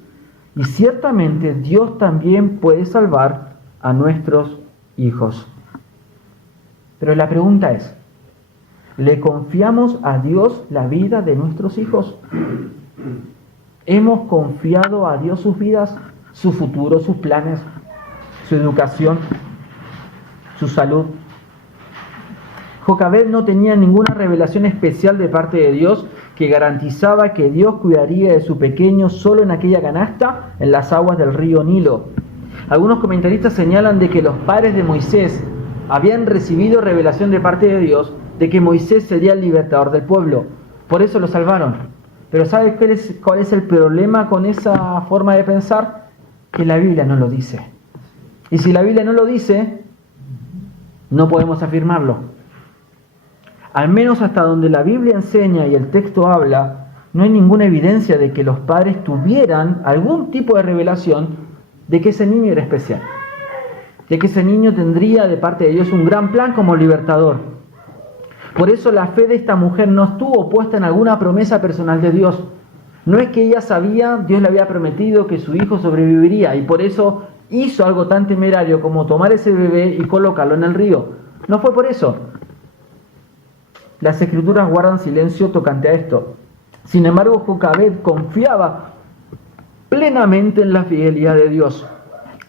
Y ciertamente Dios también puede salvar a nuestros hijos. Pero la pregunta es, ¿le confiamos a Dios la vida de nuestros hijos? ¿Hemos confiado a Dios sus vidas, su futuro, sus planes, su educación, su salud? Jocabed no tenía ninguna revelación especial de parte de Dios que garantizaba que Dios cuidaría de su pequeño solo en aquella canasta en las aguas del río Nilo. Algunos comentaristas señalan de que los padres de Moisés habían recibido revelación de parte de Dios de que Moisés sería el libertador del pueblo. Por eso lo salvaron. Pero ¿sabes cuál es el problema con esa forma de pensar? Que la Biblia no lo dice. Y si la Biblia no lo dice, no podemos afirmarlo. Al menos hasta donde la Biblia enseña y el texto habla, no hay ninguna evidencia de que los padres tuvieran algún tipo de revelación de que ese niño era especial, de que ese niño tendría de parte de Dios un gran plan como libertador. Por eso la fe de esta mujer no estuvo puesta en alguna promesa personal de Dios. No es que ella sabía, Dios le había prometido que su hijo sobreviviría y por eso hizo algo tan temerario como tomar ese bebé y colocarlo en el río. No fue por eso. Las Escrituras guardan silencio tocante a esto. Sin embargo, Jocabed confiaba plenamente en la fidelidad de Dios.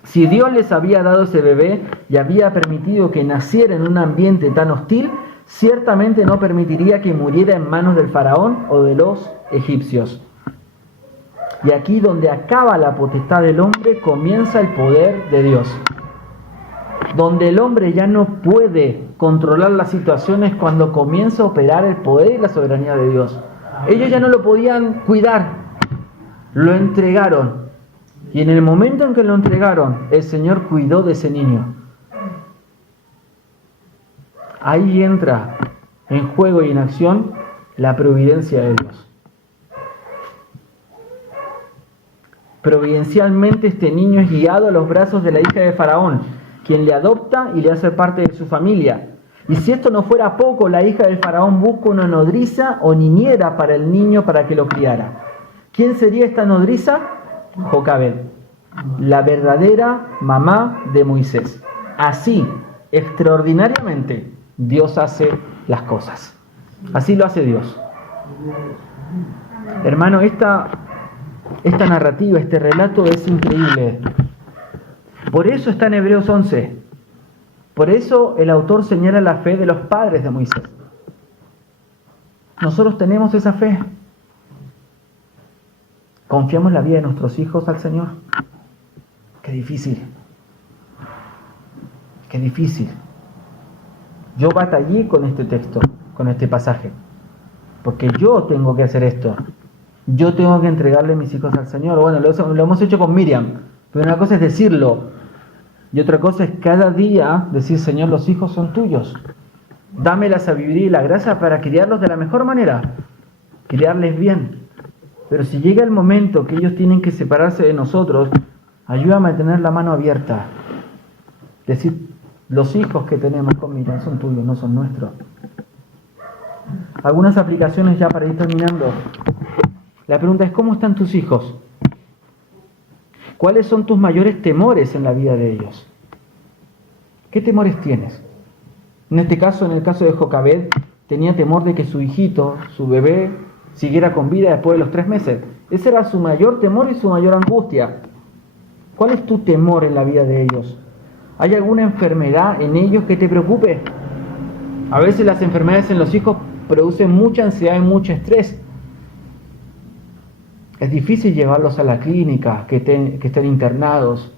Si Dios les había dado ese bebé y había permitido que naciera en un ambiente tan hostil, ciertamente no permitiría que muriera en manos del faraón o de los egipcios. Y aquí donde acaba la potestad del hombre, comienza el poder de Dios. Donde el hombre ya no puede controlar las situaciones, cuando comienza a operar el poder y la soberanía de Dios. Ellos ya no lo podían cuidar, lo entregaron. Y en el momento en que lo entregaron, el Señor cuidó de ese niño. Ahí entra en juego y en acción la providencia de Dios. Providencialmente este niño es guiado a los brazos de la hija de Faraón, quien le adopta y le hace parte de su familia. Y si esto no fuera poco, la hija del Faraón busca una nodriza o niñera para el niño para que lo criara. ¿Quién sería esta nodriza? Jocabed, la verdadera mamá de Moisés. Así, extraordinariamente, Dios hace las cosas. Así lo hace Dios. Hermano, esta narrativa, este relato es increíble. Por eso está en Hebreos 11. Por eso el autor señala la fe de los padres de Moisés. Nosotros tenemos esa fe. ¿Confiamos la vida de nuestros hijos al Señor? Qué difícil. Qué difícil. Yo batallé con este texto, con este pasaje. Porque yo tengo que hacer esto. Yo tengo que entregarle mis hijos al Señor. Bueno, lo hemos hecho con Miriam. Pero una cosa es decirlo. Y otra cosa es cada día decir, Señor, los hijos son tuyos. Dame la sabiduría y la gracia para criarlos de la mejor manera. Criarles bien. Pero si llega el momento que ellos tienen que separarse de nosotros, ayúdame a tener la mano abierta. Decir, los hijos que tenemos con Miriam son tuyos, no son nuestros. Algunas aplicaciones ya para ir terminando. La pregunta es, ¿cómo están tus hijos? ¿Cuáles son tus mayores temores en la vida de ellos? ¿Qué temores tienes? En este caso, en el caso de Jocabed, tenía temor de que su hijito, su bebé, siguiera con vida después de los 3 meses. Ese era su mayor temor y su mayor angustia. ¿Cuál es tu temor en la vida de ellos? ¿Hay alguna enfermedad en ellos que te preocupe? A veces las enfermedades en los hijos producen mucha ansiedad y mucho estrés. Es difícil llevarlos a la clínica, que estén internados.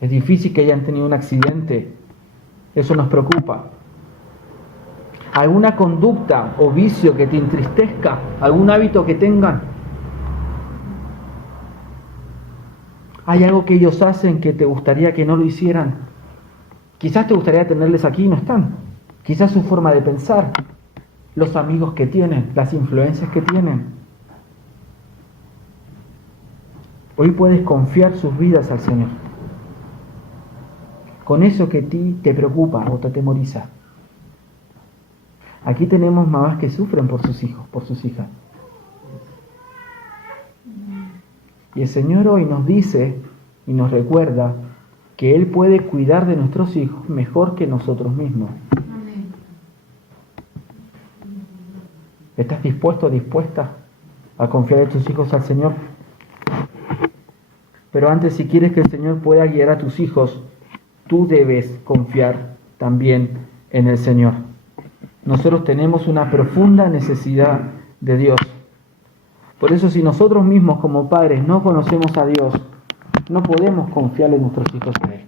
Es difícil que hayan tenido un accidente. Eso nos preocupa. ¿Alguna conducta o vicio que te entristezca? ¿Algún hábito que tengan? ¿Hay algo que ellos hacen que te gustaría que no lo hicieran? Quizás te gustaría tenerles aquí y no están. Quizás su forma de pensar, los amigos que tienen, las influencias que tienen. Hoy puedes confiar sus vidas al Señor. Con eso que a ti te preocupa o te atemoriza. Aquí tenemos mamás que sufren por sus hijos, por sus hijas. Y el Señor hoy nos dice y nos recuerda que Él puede cuidar de nuestros hijos mejor que nosotros mismos. ¿Estás dispuesto o dispuesta a confiar en tus hijos al Señor? Pero antes, si quieres que el Señor pueda guiar a tus hijos, tú debes confiar también en el Señor. Nosotros tenemos una profunda necesidad de Dios. Por eso, si nosotros mismos como padres no conocemos a Dios, no podemos confiarle en nuestros hijos a Él.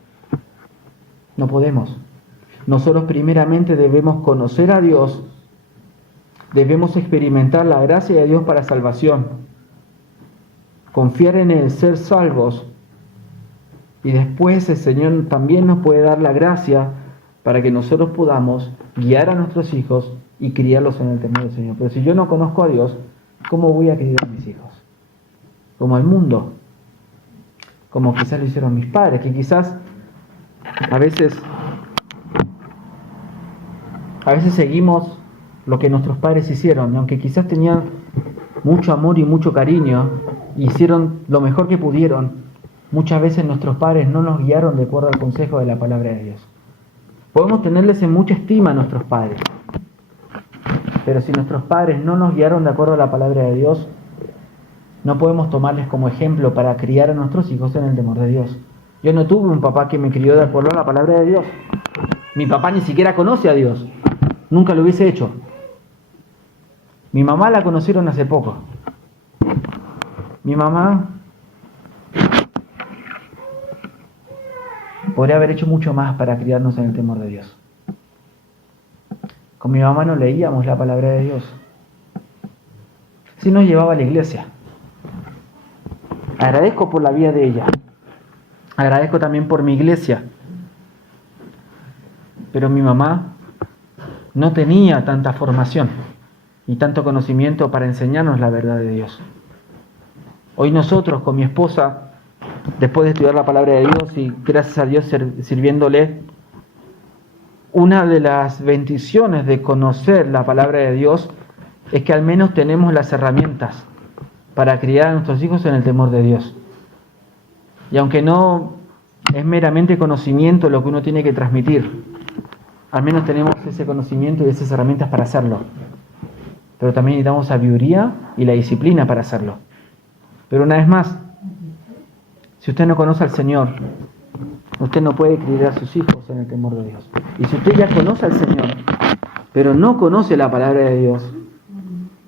No podemos. Nosotros primeramente debemos conocer a Dios, debemos experimentar la gracia de Dios para salvación, confiar en Él, ser salvos, y después el Señor también nos puede dar la gracia para que nosotros podamos guiar a nuestros hijos y criarlos en el temor del Señor. Pero si yo no conozco a Dios, ¿cómo voy a criar a mis hijos? Como el mundo, como quizás lo hicieron mis padres, que quizás a veces seguimos lo que nuestros padres hicieron, y aunque quizás tenían mucho amor y mucho cariño, hicieron lo mejor que pudieron, muchas veces nuestros padres no nos guiaron de acuerdo al consejo de la palabra de Dios. Podemos tenerles en mucha estima a nuestros padres, Pero si nuestros padres no nos guiaron de acuerdo a la palabra de Dios, no podemos tomarles como ejemplo para criar a nuestros hijos en el temor de Dios. Yo no tuve un papá que me crió de acuerdo a la palabra de Dios. Mi papá ni siquiera conoce a Dios. Nunca lo hubiese hecho. Mi mamá la conocieron hace poco. Mi mamá podría haber hecho mucho más para criarnos en el temor de Dios. Con mi mamá no leíamos la palabra de Dios. Sí nos llevaba a la iglesia. Agradezco por la vida de ella. Agradezco también por mi iglesia. Pero mi mamá no tenía tanta formación y tanto conocimiento para enseñarnos la verdad de Dios. Hoy nosotros con mi esposa, después de estudiar la palabra de Dios y gracias a Dios sirviéndole, una de las bendiciones de conocer la palabra de Dios es que al menos tenemos las herramientas para criar a nuestros hijos en el temor de Dios. Y aunque no es meramente conocimiento lo que uno tiene que transmitir, al menos tenemos ese conocimiento y esas herramientas para hacerlo. Pero también necesitamos sabiduría y la disciplina para hacerlo. Pero una vez más, si usted no conoce al Señor, usted no puede criar a sus hijos en el temor de Dios. Y si usted ya conoce al Señor, pero no conoce la palabra de Dios,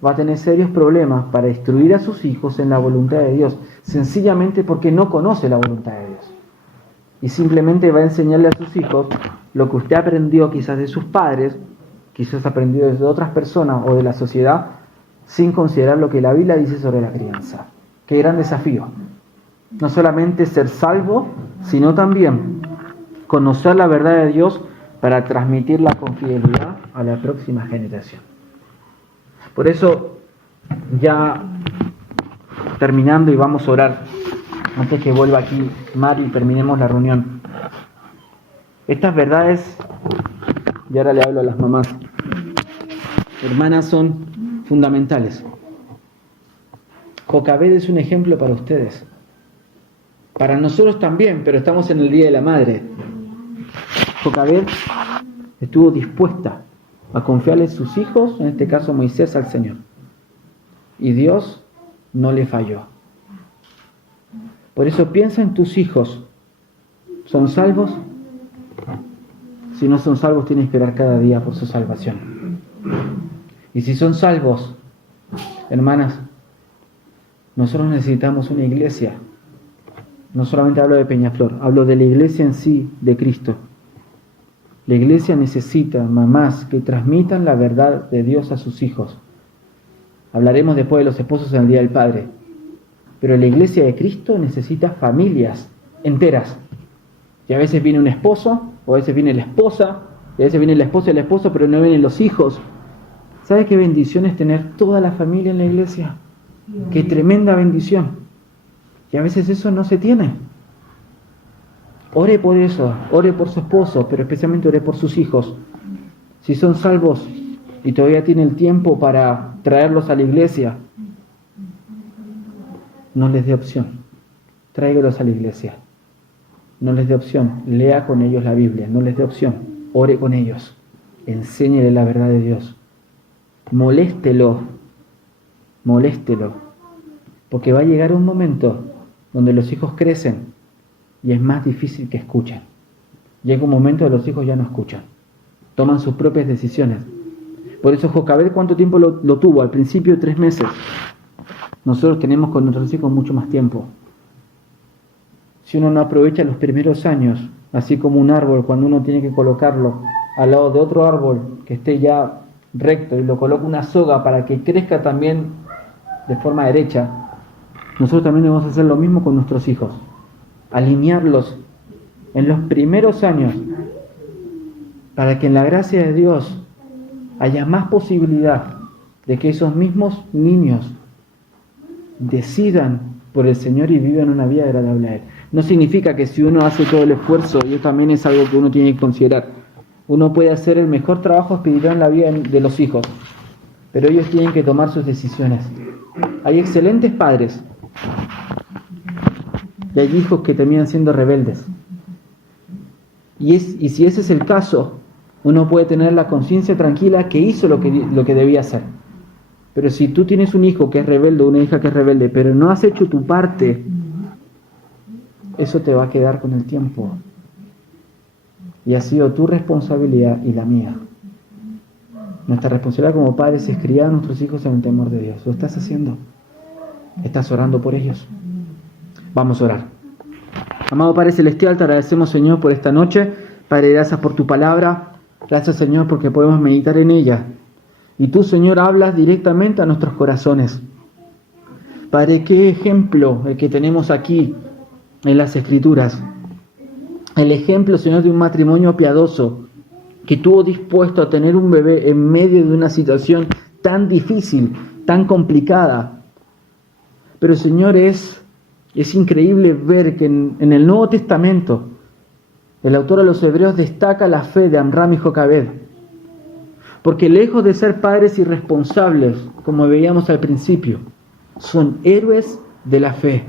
va a tener serios problemas para instruir a sus hijos en la voluntad de Dios, sencillamente porque no conoce la voluntad de Dios. Y simplemente va a enseñarle a sus hijos lo que usted aprendió quizás de sus padres, quizás aprendió de otras personas o de la sociedad, sin considerar lo que la Biblia dice sobre la crianza. Qué gran desafío. No solamente ser salvo, sino también conocer la verdad de Dios para transmitirla con fidelidad a la próxima generación. Por eso, ya terminando y vamos a orar, antes que vuelva aquí Mari y terminemos la reunión. Estas verdades, y ahora le hablo a las mamás, hermanas, son fundamentales. Jocabed es un ejemplo para ustedes. Para nosotros también, pero estamos en el Día de la Madre. Jocabed estuvo dispuesta a confiarle sus hijos, en este caso Moisés, al Señor. Y Dios no le falló. Por eso piensa en tus hijos. ¿Son salvos? Si no son salvos, tienes que orar cada día por su salvación. Y si son salvos, hermanas, nosotros necesitamos una iglesia. No solamente hablo de Peñaflor, hablo de la iglesia en sí, de Cristo. La iglesia necesita mamás que transmitan la verdad de Dios a sus hijos. Hablaremos después de los esposos en el Día del Padre. Pero la iglesia de Cristo necesita familias enteras. Y a veces viene un esposo, o a veces viene la esposa, y a veces viene la esposa y el esposo, pero no vienen los hijos. ¿Sabe qué bendición es tener toda la familia en la iglesia? Qué tremenda bendición. Y a veces eso no se tiene. Ore por eso, ore por su esposo, pero especialmente ore por sus hijos. Si son salvos y todavía tiene el tiempo para traerlos a la iglesia, no les dé opción. Tráigalos a la iglesia. No les dé opción. Lea con ellos la Biblia. No les dé opción. Ore con ellos. Enséñele la verdad de Dios. Moléstelo. Moléstelo. Porque va a llegar un momento donde los hijos crecen y es más difícil que escuchen. Llega un momento donde los hijos ya no escuchan. Toman sus propias decisiones. Por eso Jocabed, ¿cuánto tiempo lo tuvo? Al principio 3 meses. Nosotros tenemos con nuestros hijos mucho más tiempo. Si uno no aprovecha los primeros años, así como un árbol, cuando uno tiene que colocarlo al lado de otro árbol que esté ya recto y lo coloca una soga para que crezca también de forma derecha, nosotros también debemos hacer lo mismo con nuestros hijos. Alinearlos en los primeros años para que en la gracia de Dios haya más posibilidad de que esos mismos niños decidan por el Señor y vivan una vida agradable a Él. No significa que si uno hace todo el esfuerzo, y eso también es algo que uno tiene que considerar, uno puede hacer el mejor trabajo espiritual en la vida de los hijos, pero ellos tienen que tomar sus decisiones. Hay excelentes padres y hay hijos que terminan siendo rebeldes. Y si ese es el caso, Uno puede tener la conciencia tranquila que hizo lo que debía hacer. Pero si tú tienes un hijo que es rebelde o una hija que es rebelde, pero no has hecho tu parte, eso te va a quedar con el tiempo. Y ha sido tu responsabilidad y la mía. Nuestra responsabilidad como padres es criar a nuestros hijos en el temor de Dios. ¿Lo estás haciendo? ¿Estás orando por ellos? Vamos a orar. Amado Padre Celestial, te agradecemos, Señor, por esta noche. Padre, gracias por tu palabra. Gracias, Señor, porque podemos meditar en ella. Y tú, Señor, hablas directamente a nuestros corazones. Padre, qué ejemplo el que tenemos aquí en las Escrituras. El ejemplo, Señor, de un matrimonio piadoso que estuvo dispuesto a tener un bebé en medio de una situación tan difícil, tan complicada. Pero, Señor, es increíble ver que en el Nuevo Testamento el autor a los Hebreos destaca la fe de Amram y Jocabed. Porque lejos de ser padres irresponsables, como veíamos al principio, son héroes de la fe.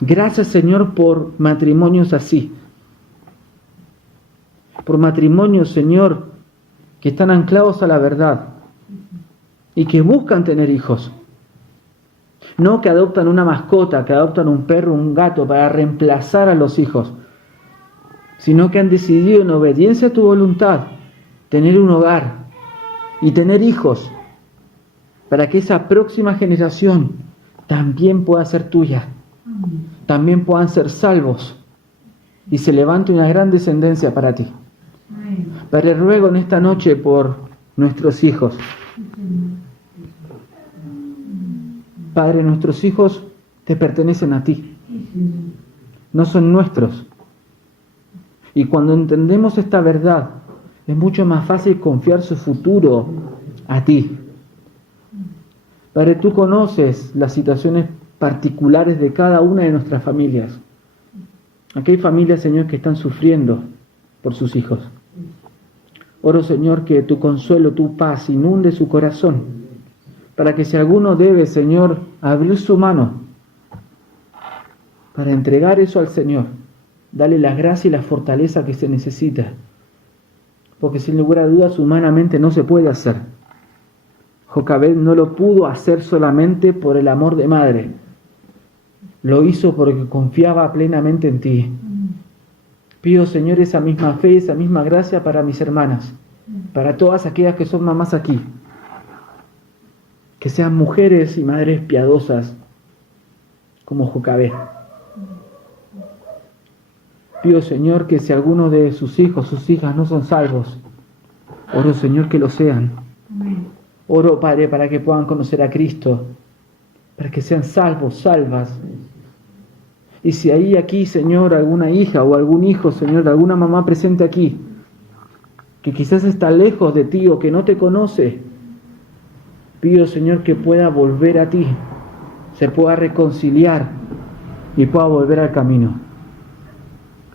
Gracias, Señor, por matrimonios así. Por matrimonios, Señor, que están anclados a la verdad y que buscan tener hijos. No que adoptan una mascota, que adoptan un perro, un gato para reemplazar a los hijos, sino que han decidido en obediencia a tu voluntad tener un hogar y tener hijos para que esa próxima generación también pueda ser tuya, también puedan ser salvos y se levante una gran descendencia para ti. Padre, ruego en esta noche por nuestros hijos. Padre, nuestros hijos te pertenecen a ti, no son nuestros. Y cuando entendemos esta verdad, es mucho más fácil confiar su futuro a ti. Padre, tú conoces las situaciones particulares de cada una de nuestras familias. Aquí hay familias, Señor, que están sufriendo por sus hijos. Oro, Señor, que tu consuelo, tu paz inunde su corazón, para que si alguno debe, Señor, abrir su mano para entregar eso al Señor, dale la gracia y la fortaleza que se necesita. Porque sin lugar a dudas humanamente no se puede hacer. Jocabed no lo pudo hacer solamente por el amor de madre. Lo hizo porque confiaba plenamente en ti. Pido, Señor, esa misma fe, esa misma gracia para mis hermanas, para todas aquellas que son mamás aquí. Que sean mujeres y madres piadosas como Jocabed. Pido, Señor, que si alguno de sus hijos, sus hijas no son salvos, oro, Señor, que lo sean. Oro, Padre, para que puedan conocer a Cristo, para que sean salvos, salvas. Y si hay aquí, Señor, alguna hija o algún hijo, Señor, alguna mamá presente aquí, que quizás está lejos de ti o que no te conoce, pido, Señor, que pueda volver a ti, se pueda reconciliar y pueda volver al camino.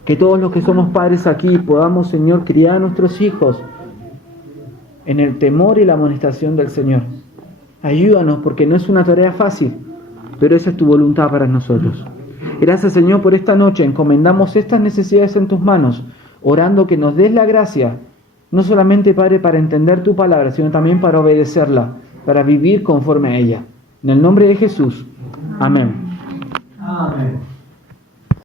Que todos los que somos padres aquí podamos, Señor, criar a nuestros hijos en el temor y la amonestación del Señor. Ayúdanos, porque no es una tarea fácil, pero esa es tu voluntad para nosotros. Gracias, Señor, por esta noche. Encomendamos estas necesidades en tus manos, orando que nos des la gracia, no solamente, Padre, para entender tu palabra, sino también para obedecerla, para vivir conforme a ella. En el nombre de Jesús. Amén. Amén.